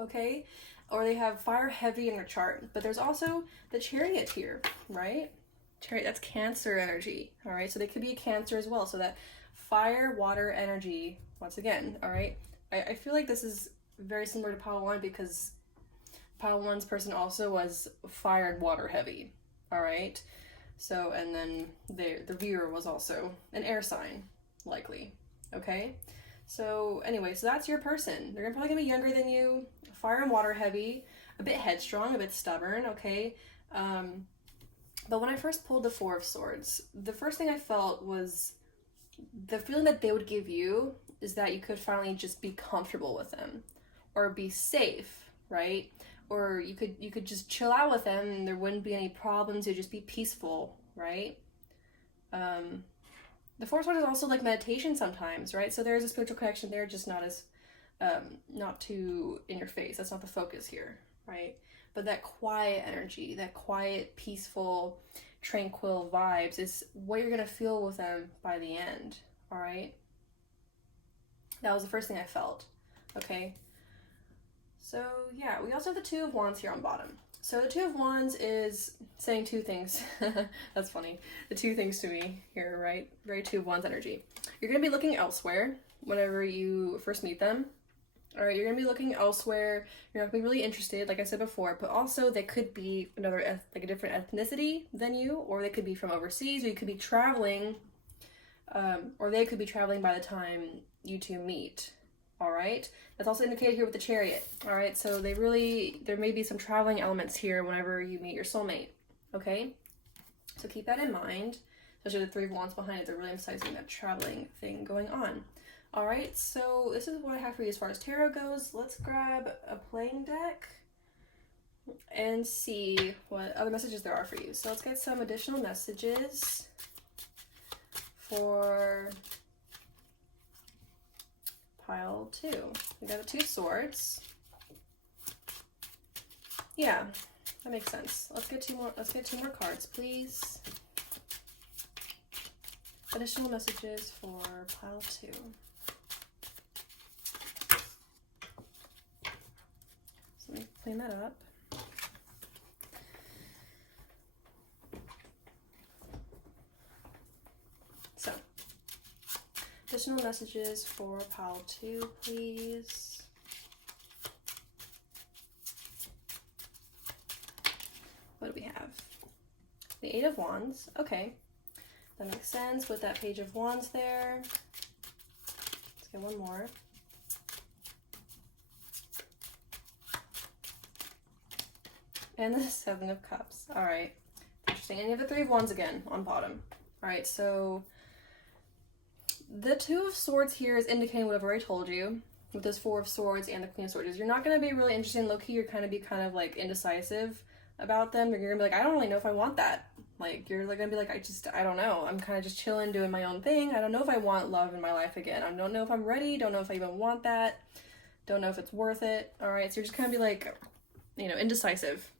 okay, or they have fire heavy in their chart. But there's also the Chariot here, right? Chariot, that's Cancer energy. All right, so they could be a Cancer as well. So that fire, water energy once again. All right, I feel like this is very similar to Pile 1 because Pile 1's person also was fire and water heavy, all right? So, and then the viewer was also an air sign, likely, okay? So anyway, so that's your person. They're probably gonna be younger than you, fire and water heavy, a bit headstrong, a bit stubborn, okay? But when I first pulled the Four of Swords, the first thing I felt was the feeling that they would give you is that you could finally just be comfortable with them or be safe, right? Or you could just chill out with them and there wouldn't be any problems. You'd just be peaceful, right? The Four of Swords is also like meditation sometimes, right? So there is a spiritual connection there, just not as, not too in your face. That's not the focus here, right? But that quiet energy, that quiet, peaceful, tranquil vibes is what you're gonna feel with them by the end, all right? That was the first thing I felt, okay? So yeah, we also have the Two of Wands here on bottom. So the Two of Wands is saying two things. That's funny. The two things to me here, right? Very Two of Wands energy. You're going to be looking elsewhere whenever you first meet them. All right, you're going to be looking elsewhere. You're not going to be really interested, like I said before, but also they could be another, like a different ethnicity than you, or they could be from overseas, or you could be traveling, or they could be traveling by the time you two meet. All right, that's also indicated here with the Chariot. All right, so there may be some traveling elements here whenever you meet your soulmate. Okay, so keep that in mind. Especially the Three of Wands behind it, they're really emphasizing that traveling thing going on. All right, so this is what I have for you as far as tarot goes. Let's grab a playing deck and see what other messages there are for you. So let's get some additional messages for Pile 2. We got the Two of Swords. Yeah, that makes sense. Let's get two more cards, please. Additional messages for Pile 2. So let me clean that up. So, additional messages for Pile 2, please. What do we have? The Eight of Wands. Okay. That makes sense with that Page of Wands there. Let's get one more. And the Seven of Cups. All right. Interesting. And you have the Three of Wands again on bottom. All right, so the Two of Swords here is indicating what I've already told you with this Four of Swords and the Queen of Swords. You're not going to be really interested in low-key. You're kind of like indecisive about them. You're going to be like, I don't really know if I want that. Like, you're like going to be like, I don't know. I'm kind of just chilling, doing my own thing. I don't know if I want love in my life again. I don't know if I'm ready. Don't know if I even want that. Don't know if it's worth it. All right, so you're just kind of be like, you know, indecisive.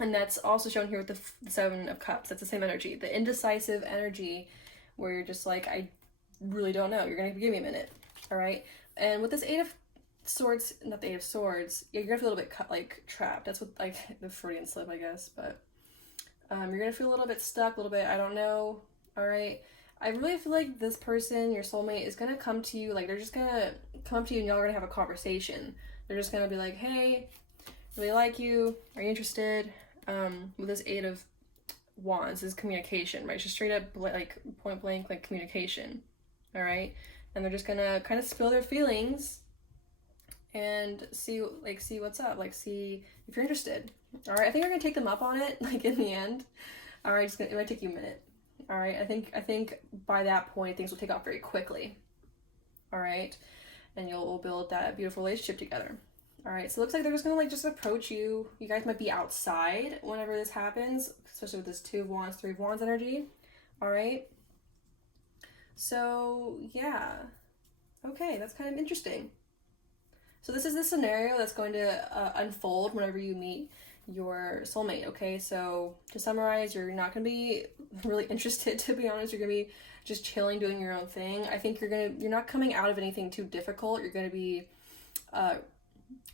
And that's also shown here with the Seven of Cups. That's the same energy. The indecisive energy where you're just like, I really don't know. You're going to give me a minute. All right. And with this Eight of Swords, not the Eight of Swords, you're going to feel a little bit like trapped. That's what, like, the Freudian slip, I guess. But you're going to feel a little bit stuck, a little bit, I don't know. All right. I really feel like this person, your soulmate, is going to come to you. Like, they're just going to come to you and y'all are going to have a conversation. They're just going to be like, hey, really like you. Are you interested? With this Eight of Wands is communication, right? It's just straight up, like, point blank, like, communication. All right. And they're just going to kind of spill their feelings and see what's up. Like, see if you're interested. All right. I think you're going to take them up on it, like, in the end. All right. It might take you a minute. All right, I think by that point things will take off very quickly. All right, and we'll build that beautiful relationship together. All right, so it looks like they're just gonna like just approach you. You guys might be outside whenever this happens, especially with this Two of Wands, Three of Wands energy. All right, so yeah, okay, that's kind of interesting. So this is the scenario that's going to unfold whenever you meet your soulmate. Okay, so to summarize, you're not going to be really interested, to be honest. You're going to be just chilling, doing your own thing. I think you're not coming out of anything too difficult. You're going to be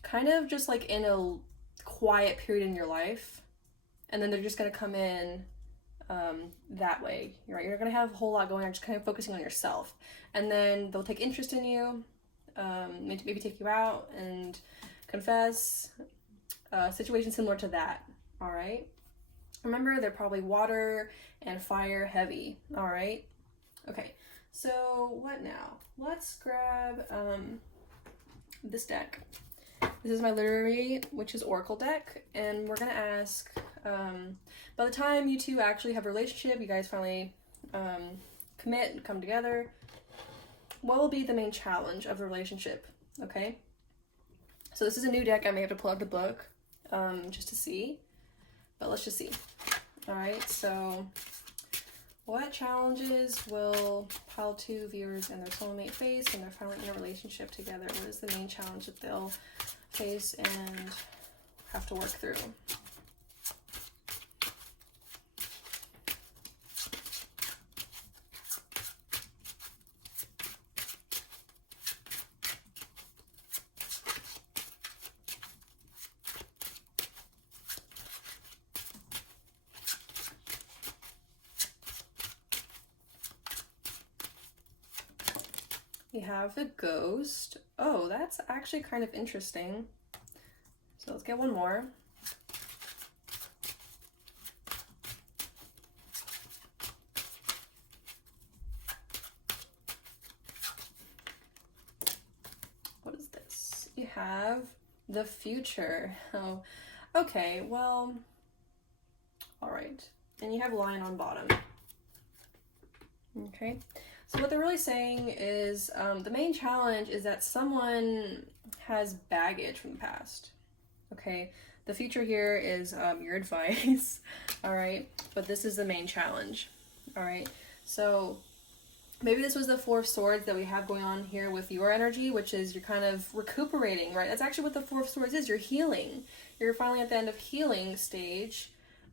kind of just like in a quiet period in your life, and then they're just going to come in that way. Right, you're going to have a whole lot going on, just kind of focusing on yourself, and then they'll take interest in you, maybe take you out and confess. Situation similar to that. All right, remember, they're probably water and fire heavy. All right, okay, so what now? Let's grab this deck. This is my Literary Witches Oracle deck, and we're gonna ask, by the time you two actually have a relationship, you guys finally commit and come together, what will be the main challenge of the relationship? Okay, so this is a new deck. I may have to pull out the book just to see, but let's just see. All right, so what challenges will pile 2 viewers and their soulmate face when they're finally in a relationship together? What is the main challenge that they'll face and have to work through? You have the Ghost. Oh, that's actually kind of interesting. So let's get one more. What is this? You have the Future. Oh, okay, well, all right. And you have Lion on bottom. Okay. So what they're really saying is the main challenge is that someone has baggage from the past. Okay, the future here is your advice. All right, but this is the main challenge. All right, so maybe this was the Four of Swords that we have going on here with your energy, which is you're kind of recuperating, right? That's actually what the Four of Swords is. You're healing. You're finally at the end of healing stage.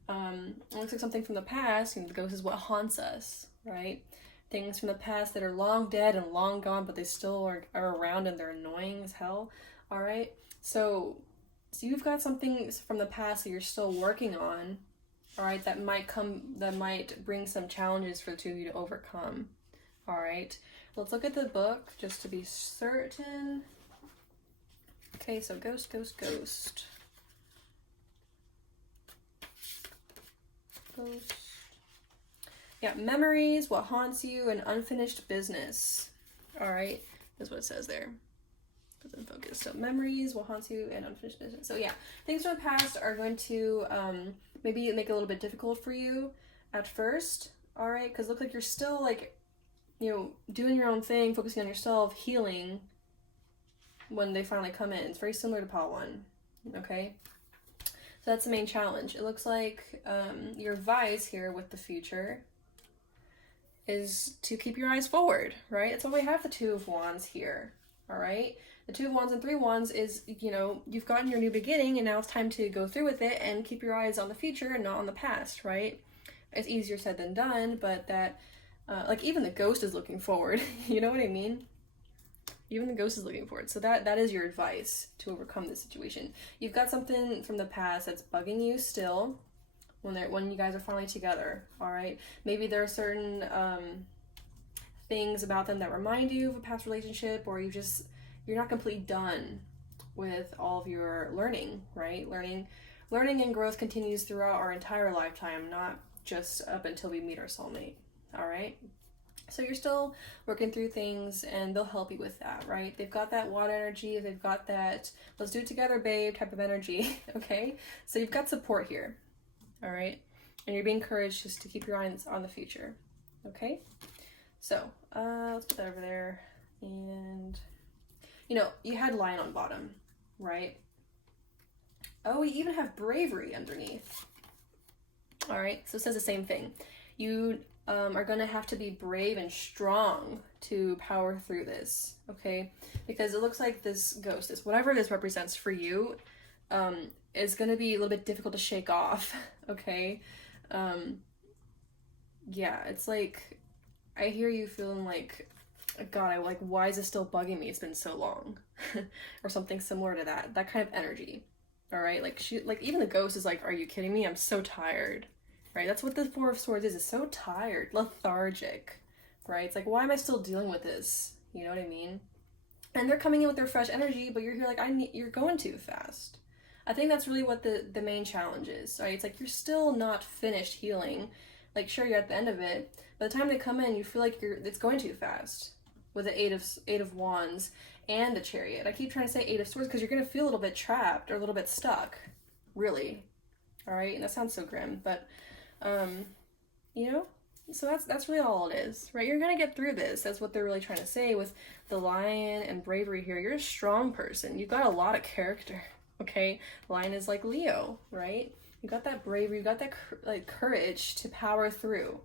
It looks like something from the past, and the ghost is what haunts us, right? Things from the past that are long dead and long gone, but they still are around and they're annoying as hell. All right, so you've got something from the past that you're still working on. All right, that might bring some challenges for the two of you to overcome. All right, let's look at the book just to be certain. Okay, so ghost, ghost, ghost. Ghost. Yeah, memories, what haunts you, and unfinished business. All right, that's what it says there. Doesn't focus. So memories, what haunts you, and unfinished business. So yeah, things from the past are going to maybe make it a little bit difficult for you at first. All right, because it looks like you're still like, you know, doing your own thing, focusing on yourself, healing when they finally come in. It's very similar to Pot 1. Okay. So that's the main challenge. It looks like your advice here with the Future is to keep your eyes forward, right? That's why we have the Two of Wands here, all right? The Two of Wands and Three of Wands is, you know, you've gotten your new beginning and now it's time to go through with it and keep your eyes on the future and not on the past, right? It's easier said than done, but that, like, even the ghost is looking forward. You know what I mean? Even the ghost is looking forward. So that is your advice to overcome this situation. You've got something from the past that's bugging you still when you guys are finally together, all right? Maybe there are certain things about them that remind you of a past relationship, or you're not completely done with all of your learning, right? Learning and growth continues throughout our entire lifetime, not just up until we meet our soulmate, all right? So you're still working through things and they'll help you with that, right? They've got that water energy, they've got that let's do it together, babe type of energy, okay? So you've got support here, all right? And you're being encouraged just to keep your eyes on the future, okay? So let's put that over there. And, you know, you had Lion on bottom, right? Oh, we even have Bravery underneath. All right, so it says the same thing. You are going to have to be brave and strong to power through this, okay? Because it looks like this ghost, this whatever this represents for you, is going to be a little bit difficult to shake off, okay? Yeah, it's like, I hear you feeling like, God, why is this still bugging me? It's been so long, or something similar to that kind of energy, all right? Like, even the ghost is like, are you kidding me? I'm so tired. Right, that's what the Four of Swords is. It's so tired, lethargic, right? It's like, why am I still dealing with this? You know what I mean? And they're coming in with their fresh energy, but you're here like, you're going too fast. I think that's really what the main challenge is, right? It's like, you're still not finished healing. Like, sure, you're at the end of it. By the time they come in, you feel like it's going too fast with the Eight of Wands and the Chariot. I keep trying to say Eight of Swords because you're going to feel a little bit trapped or a little bit stuck, really. All right, and that sounds so grim, but you know, so that's really all it is, right? You're gonna get through this. That's what they're really trying to say with the Lion and Bravery here. You're a strong person. You've got a lot of character, okay? Lion is like Leo, right? You got that bravery, you got that like courage to power through,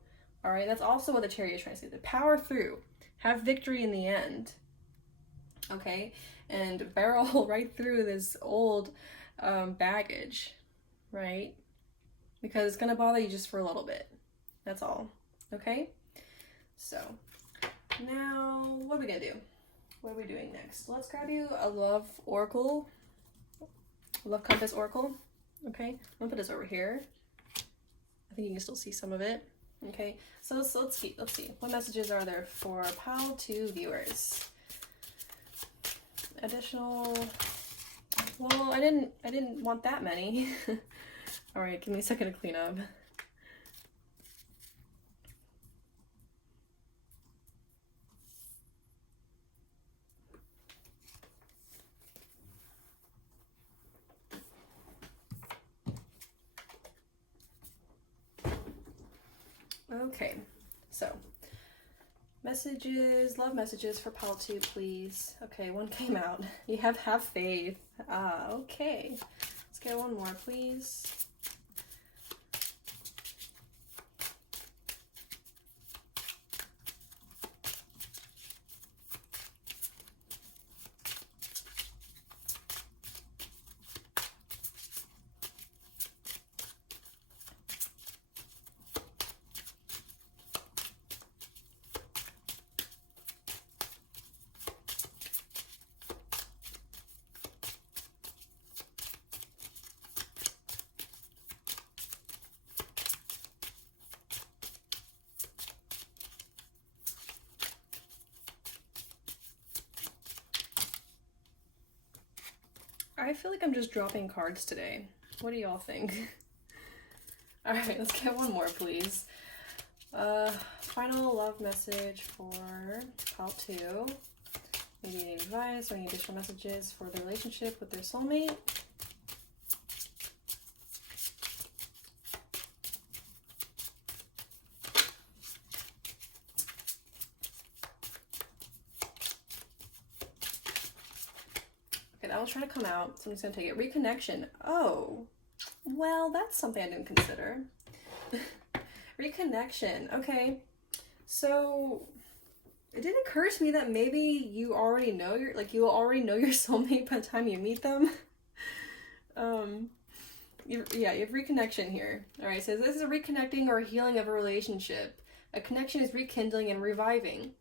all right? That's also what the Chariot is trying to say, to power through, have victory in the end, okay? And barrel right through this old baggage, right? Because it's going to bother you just for a little bit. That's all. Okay? So, now, what are we going to do? What are we doing next? Let's grab you a Love Oracle. Love Compass Oracle. Okay? I'm going to put this over here. I think you can still see some of it. Okay? So let's see. What messages are there for Pile 2 viewers? Additional... Well, I didn't want that many. All right, give me a second to clean up. Okay, so messages, love messages for Pile 2, please. Okay, one came out. You have faith. Ah, okay. Let's get one more, please. I feel like I'm just dropping cards today. What do y'all think? Alright, let's get one more, please. Final love message for Pile 2. Maybe any advice or any additional messages for the relationship with their soulmate. That one's trying to come out, so I'm just gonna take it. Reconnection. Oh, well, that's something I didn't consider. Reconnection. Okay, so it did occur to me that maybe you already know your soulmate by the time you meet them. You have reconnection here. All right, so this is a reconnecting or healing of a relationship. A connection is rekindling and reviving.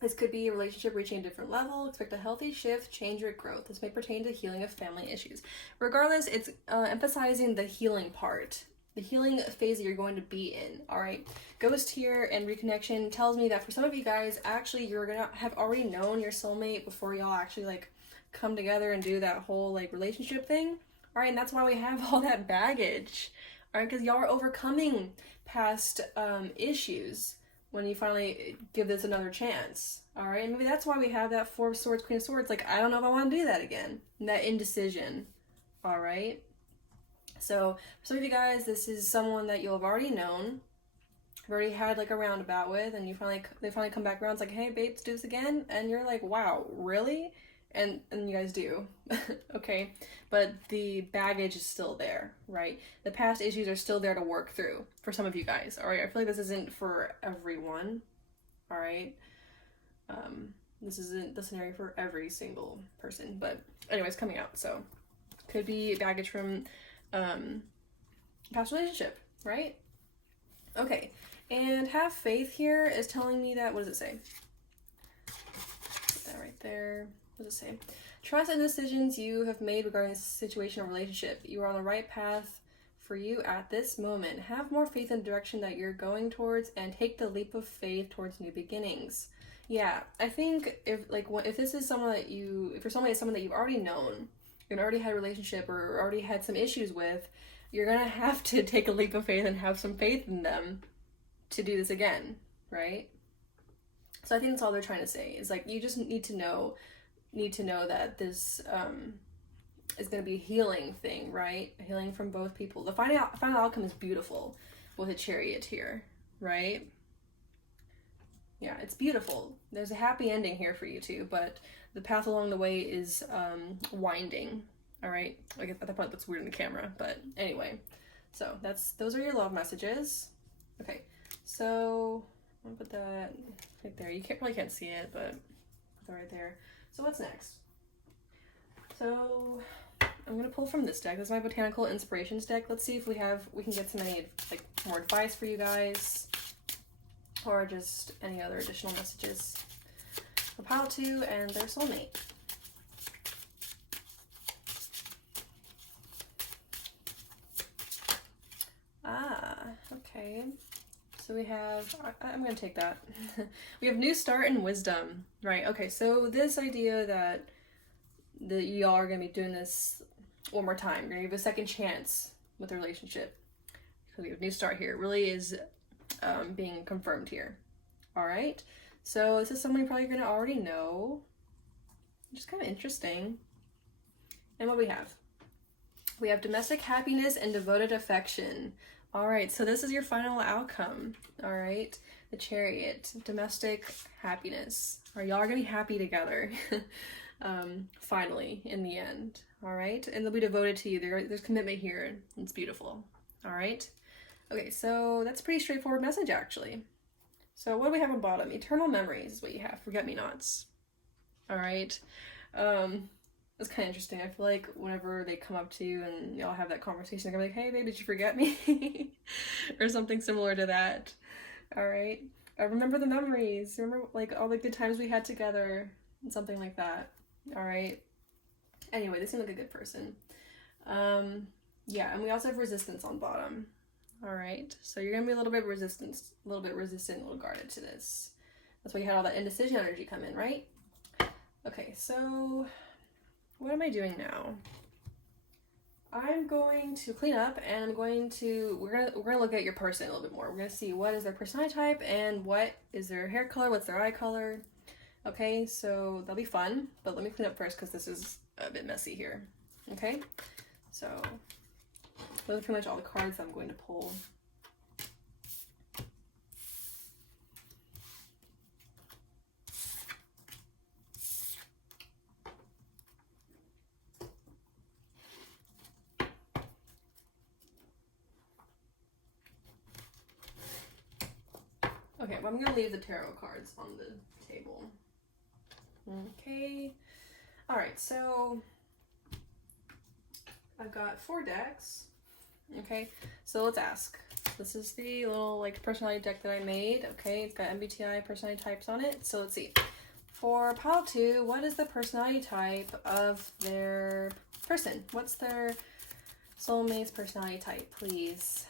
This could be a relationship reaching a different level. Expect a healthy shift, change, or growth. This may pertain to healing of family issues. Regardless, it's emphasizing the healing part, the healing phase that you're going to be in. All right, ghost here and reconnection tells me that for some of you guys, actually, you're gonna have already known your soulmate before y'all actually like come together and do that whole like relationship thing. All right, and that's why we have all that baggage. All right, because y'all are overcoming past issues when you finally give this another chance. All right, and maybe that's why we have that Four of Swords, Queen of Swords. Like, I don't know if I want to do that again. And that indecision. All right. So for some of you guys, this is someone that you'll have already known, have already had like a roundabout with, and they finally come back around. It's like, hey, babe, let's do this again. And you're like, wow, really? And you guys do. Okay, but the baggage is still there, right? The past issues are still there to work through for some of you guys. All right, I feel like this isn't for everyone. All right, this isn't the scenario for every single person, but anyways, coming out. So could be baggage from past relationship, right? Okay, and have faith here is telling me that, what does it say? Put that right there. What does it say? Trust in decisions you have made regarding this situation or relationship. You are on the right path for you at this moment. Have more faith in the direction that you're going towards and take the leap of faith towards new beginnings. Yeah, I think if this is someone that if you're someone that you've already known, you already had a relationship or already had some issues with, you're gonna have to take a leap of faith and have some faith in them to do this again, right? So I think that's all they're trying to say is like, you just need to know that this is going to be a healing thing, right? A healing from both people. The final outcome is beautiful with a Chariot here, right? Yeah, it's beautiful. There's a happy ending here for you two, but the path along the way is winding, all right? Like at that point, that's weird in the camera, but anyway. So those are your love messages. Okay, so I'm gonna put that right there. You probably can't see it, but put that right there. So what's next? So I'm gonna pull from this deck. This is my Botanical Inspirations deck. Let's see if we can get some more advice for you guys, or just any other additional messages for pile 2 and their soulmate. Okay. So we have, I'm going to take that. We have new start and wisdom, right? Okay, so this idea that y'all are going to be doing this one more time. You're going to give a second chance with the relationship. So we have new start here. It really is being confirmed here. All right. So this is someone you're probably going to already know. Which is kind of interesting. And what do we have? We have domestic happiness and devoted affection. All right, so this is your final outcome. All right, the Chariot, domestic happiness. All right, y'all are gonna be happy together, finally, in the end. All right, and they'll be devoted to you. There's commitment here. It's beautiful. All right. Okay, so that's a pretty straightforward message, actually. So what do we have on bottom? Eternal memories is what you have. Forget-me-nots. All right. It's kind of interesting. I feel like whenever they come up to you and y'all have that conversation, they're gonna be like, hey, babe, did you forget me? Or something similar to that. All right. Remember the memories. Remember like all the good times we had together and something like that. All right. Anyway, they seem like a good person. Yeah, and we also have resistance on bottom. All right. So you're gonna be a little bit resistant, a little guarded to this. That's why you had all that indecision energy come in, right? Okay, so what am I doing now? I'm going to clean up, and we're gonna look at your person a little bit more. We're gonna see what is their personality type and what is their hair color, what's their eye color. Okay, so that'll be fun, but let me clean up first because this is a bit messy here. Okay, so those are pretty much all the cards I'm going to pull. Okay, well, I'm gonna leave the tarot cards on the table. Okay. Alright, so I've got 4 decks. Okay, so let's ask. This is the little like personality deck that I made. Okay, it's got MBTI personality types on it. So let's see. For pile 2, what is the personality type of their person? What's their soulmate's personality type, please?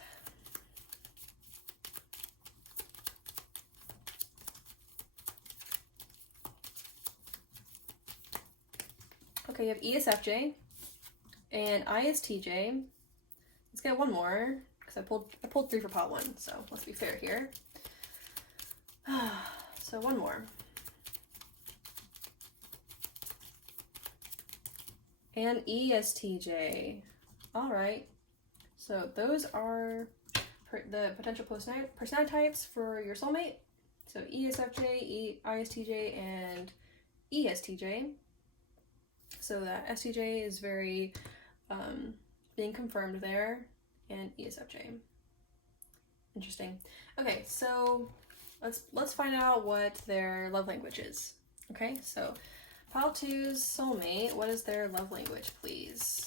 Okay, you have ESFJ and ISTJ. Let's get one more because I pulled 3 for pile 1, so let's be fair here. So one more. And ESTJ. All right. So those are the potential personality types for your soulmate. So ESFJ, ISTJ, and ESTJ. So that STJ is very being confirmed there, and ESFJ. Interesting. Okay, so let's find out what their love language is. Okay, so pile 2's soulmate, what is their love language, please?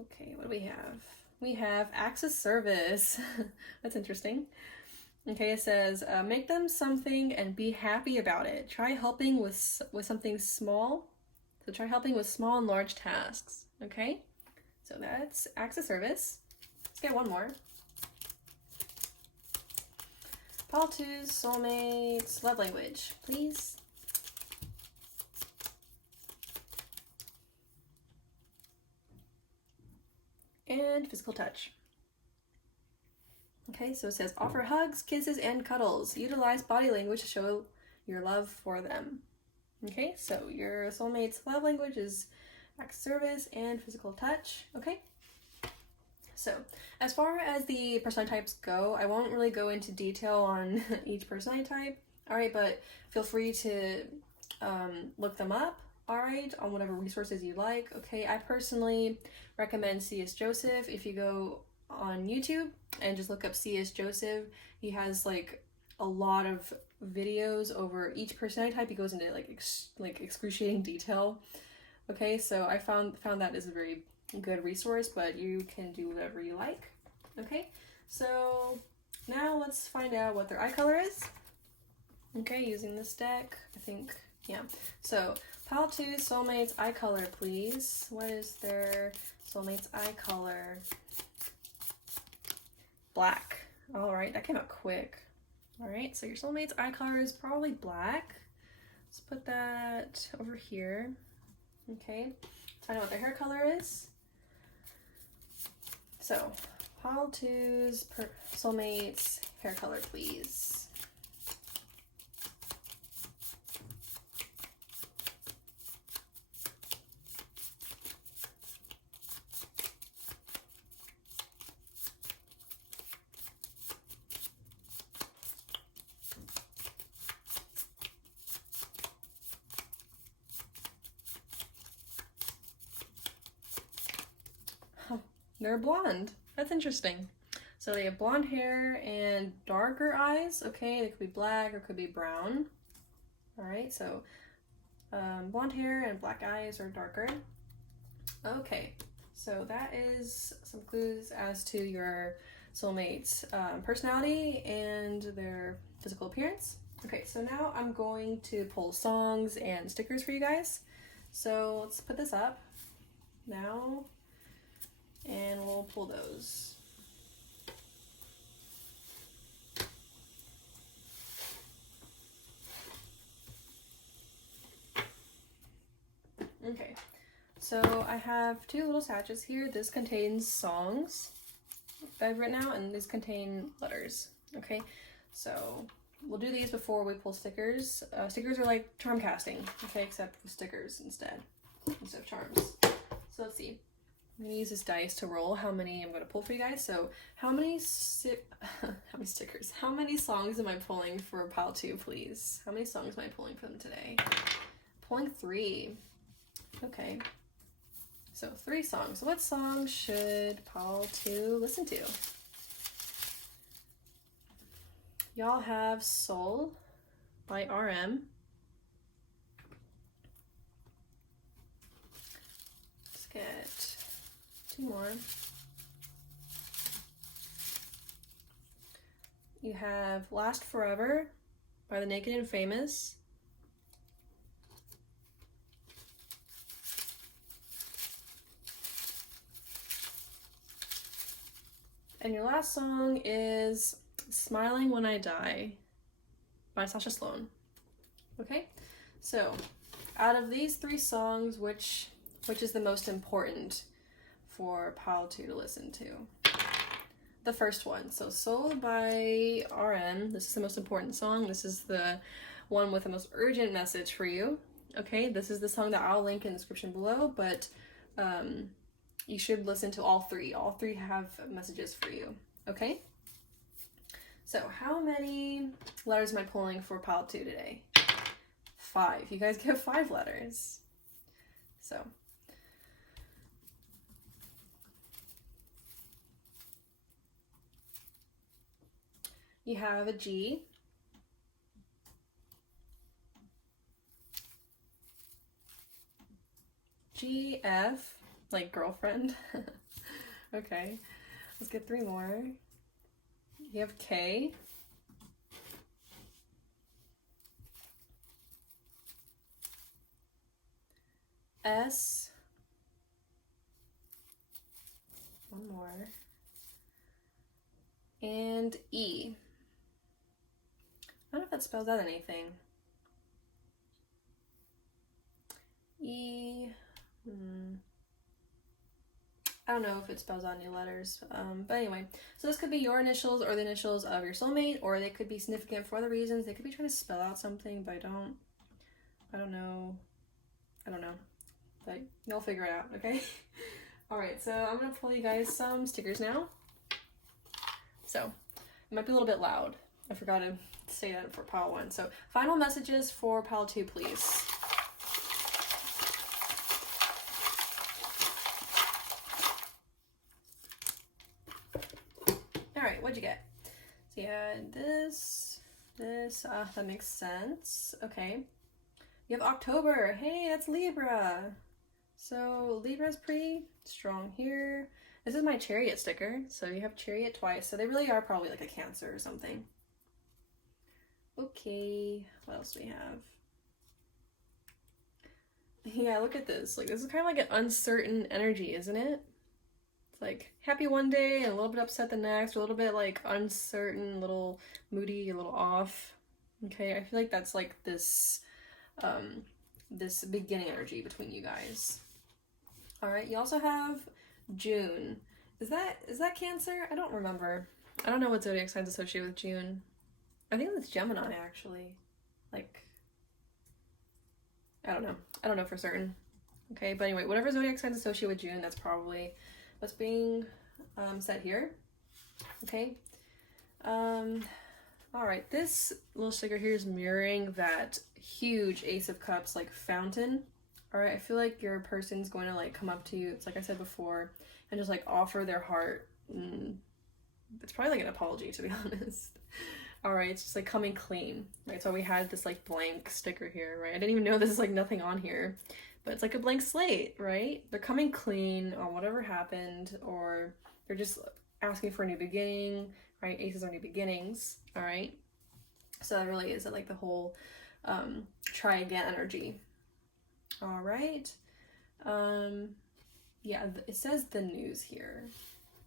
Okay, what do we have? We have acts of service. That's interesting. Okay, it says, make them something and be happy about it. Try helping with something small. So try helping with small and large tasks. Okay, so that's acts of service. Let's get one more. Pile 2's soulmate's love language, please. And physical touch. Okay, so it says offer hugs, kisses, and cuddles. Utilize body language to show your love for them. Okay, so your soulmate's love language is acts of service and physical touch. Okay, so as far as the personality types go, I won't really go into detail on each personality type. All right, but feel free to look them up. All right, on whatever resources you like. Okay, I personally recommend C.S. Joseph. If you go on YouTube and just look up C.S. Joseph, he has like a lot of videos over each personality type. He goes into like excruciating detail. Okay, so I found that is a very good resource, but you can do whatever you like. Okay, so now let's find out what their eye color is. Okay, using this deck, I think, yeah. So pile 2 soulmate's eye color, please. What is their soulmate's eye color? Black. All right, that came out quick. All right, so your soulmate's eye color is probably black. Let's put that over here. Okay, let's find out what their hair color is. So, pile 2's soulmate's hair color, please. They're blonde. That's interesting. So they have blonde hair and darker eyes. Okay, they could be black or could be brown. All right, so blonde hair and black eyes or darker. Okay, so that is some clues as to your soulmate's personality and their physical appearance. Okay, so now I'm going to pull songs and stickers for you guys. So let's put this up now. And we'll pull those. Okay, so I have 2 little sachets here. This contains songs that I've written out, and these contain letters. Okay, so we'll do these before we pull stickers. Stickers are like charm casting, okay, except with stickers instead of charms. So let's see. I'm going to use this dice to roll how many I'm going to pull for you guys. So how many stickers? How many songs am I pulling for pile 2, please? How many songs am I pulling for them today? Pulling 3. Okay. So 3 songs. So what song should Pile 2 listen to? Y'all have Soul by RM. Let's get 2 more. You have Last Forever by The Naked and Famous. And your last song is Smiling When I Die by Sasha Sloan. Okay, so out of these 3 songs, which is the most important for Pile 2 to listen to? The first one, so Soul by RM. This is the most important song. This is the one with the most urgent message for you. Okay, this is the song that I'll link in the description below, but you should listen to all 3. All 3 have messages for you, okay? So how many letters am I pulling for Pile 2 today? 5. You guys get 5 letters. So you have a G, GF, like girlfriend. Okay, let's get 3 more. You have K, S, 1 more, and E. I don't know if that spells out anything. E, I don't know if it spells out any letters, but anyway, so this could be your initials or the initials of your soulmate, or they could be significant for other reasons. They could be trying to spell out something, but I don't know, but you'll figure it out, okay? All right, so I'm gonna pull you guys some stickers now. So it might be a little bit loud. I forgot to say that for Pile 1. So final messages for Pile 2, please. All right, what'd you get? So yeah, this, that makes sense. Okay. You have October. Hey, that's Libra. So Libra's pretty strong here. This is my Chariot sticker. So you have Chariot twice. So they really are probably like a Cancer or something. Okay, what else do we have? Yeah, look at this. Like, this is kind of like an uncertain energy, isn't it? It's like happy one day and a little bit upset the next, or a little bit like uncertain, a little moody, a little off. Okay, I feel like that's like this this beginning energy between you guys. All right, you also have June. Is that Cancer? I don't remember. I don't know what zodiac signs associated with June. I think it's Gemini, actually. Like, I don't know for certain. Okay, but anyway, whatever zodiac signs associated with June, that's probably what's being said here. Okay. All right, this little sticker here is mirroring that huge Ace of Cups, like, fountain. All right, I feel like your person's going to, like, come up to you, it's like I said before, and just, like, offer their heart. It's probably like an apology, to be honest. All right, it's just like coming clean, right? So we had this like blank sticker here, right? I didn't even know there's like nothing on here, but it's like a blank slate, right? They're coming clean on whatever happened, or they're just asking for a new beginning, right? Aces are new beginnings, all right? So that really is like the whole try again energy. All right. Yeah, it says the news here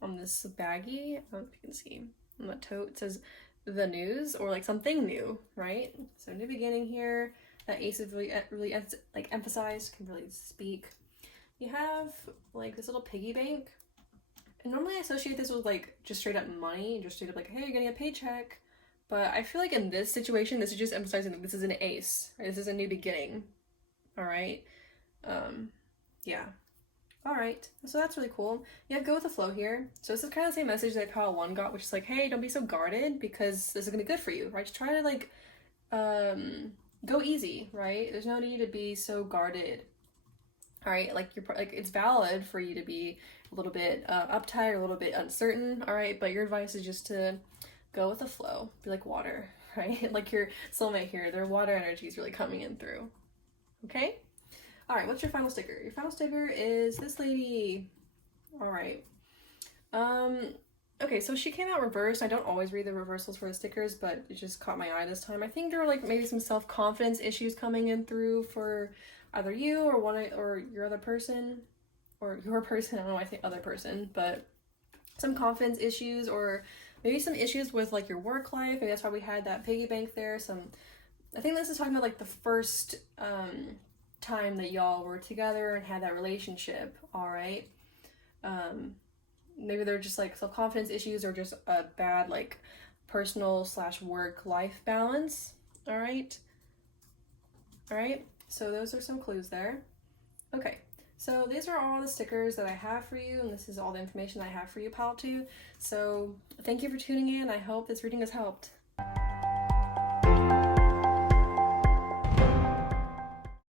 on this baggie. I don't know if you can see on the tote. It says the news, or like something new, right? So new beginning here. That ace is really like emphasized, can really speak. You have like this little piggy bank, and normally I associate this with like just straight up money, just straight up like, hey, you're getting a paycheck. But I feel like in this situation, this is just emphasizing that this is an ace, right? This is a new beginning. All right. Yeah. All right, so that's really cool. You have go with the flow here. So this is kind of the same message that Pile 1 got, which is like, hey, don't be so guarded, because this is gonna be good for you, right? Just try to like go easy, right? There's no need to be so guarded. All right, like it's valid for you to be a little bit uptight or a little bit uncertain. All right, but your advice is just to go with the flow, be like water, right? Like your soulmate here, their water energy is really coming in through. Okay. All right, what's your final sticker? Your final sticker is this lady. All right. Okay, so she came out reversed. I don't always read the reversals for the stickers, but it just caught my eye this time. I think there were like maybe some self-confidence issues coming in through for either you or or your other person, or your person. I don't know why I say other person, but some confidence issues, or maybe some issues with like your work life. Maybe that's why we had that piggy bank there. I think this is talking about like the first time that y'all were together and had that relationship. All right. Maybe they're just like self-confidence issues or just a bad like personal / work life balance. All right. So those are some clues there. Okay. So these are all the stickers that I have for you, and this is all the information I have for you, Pal 2. So thank you for tuning in. I hope this reading has helped.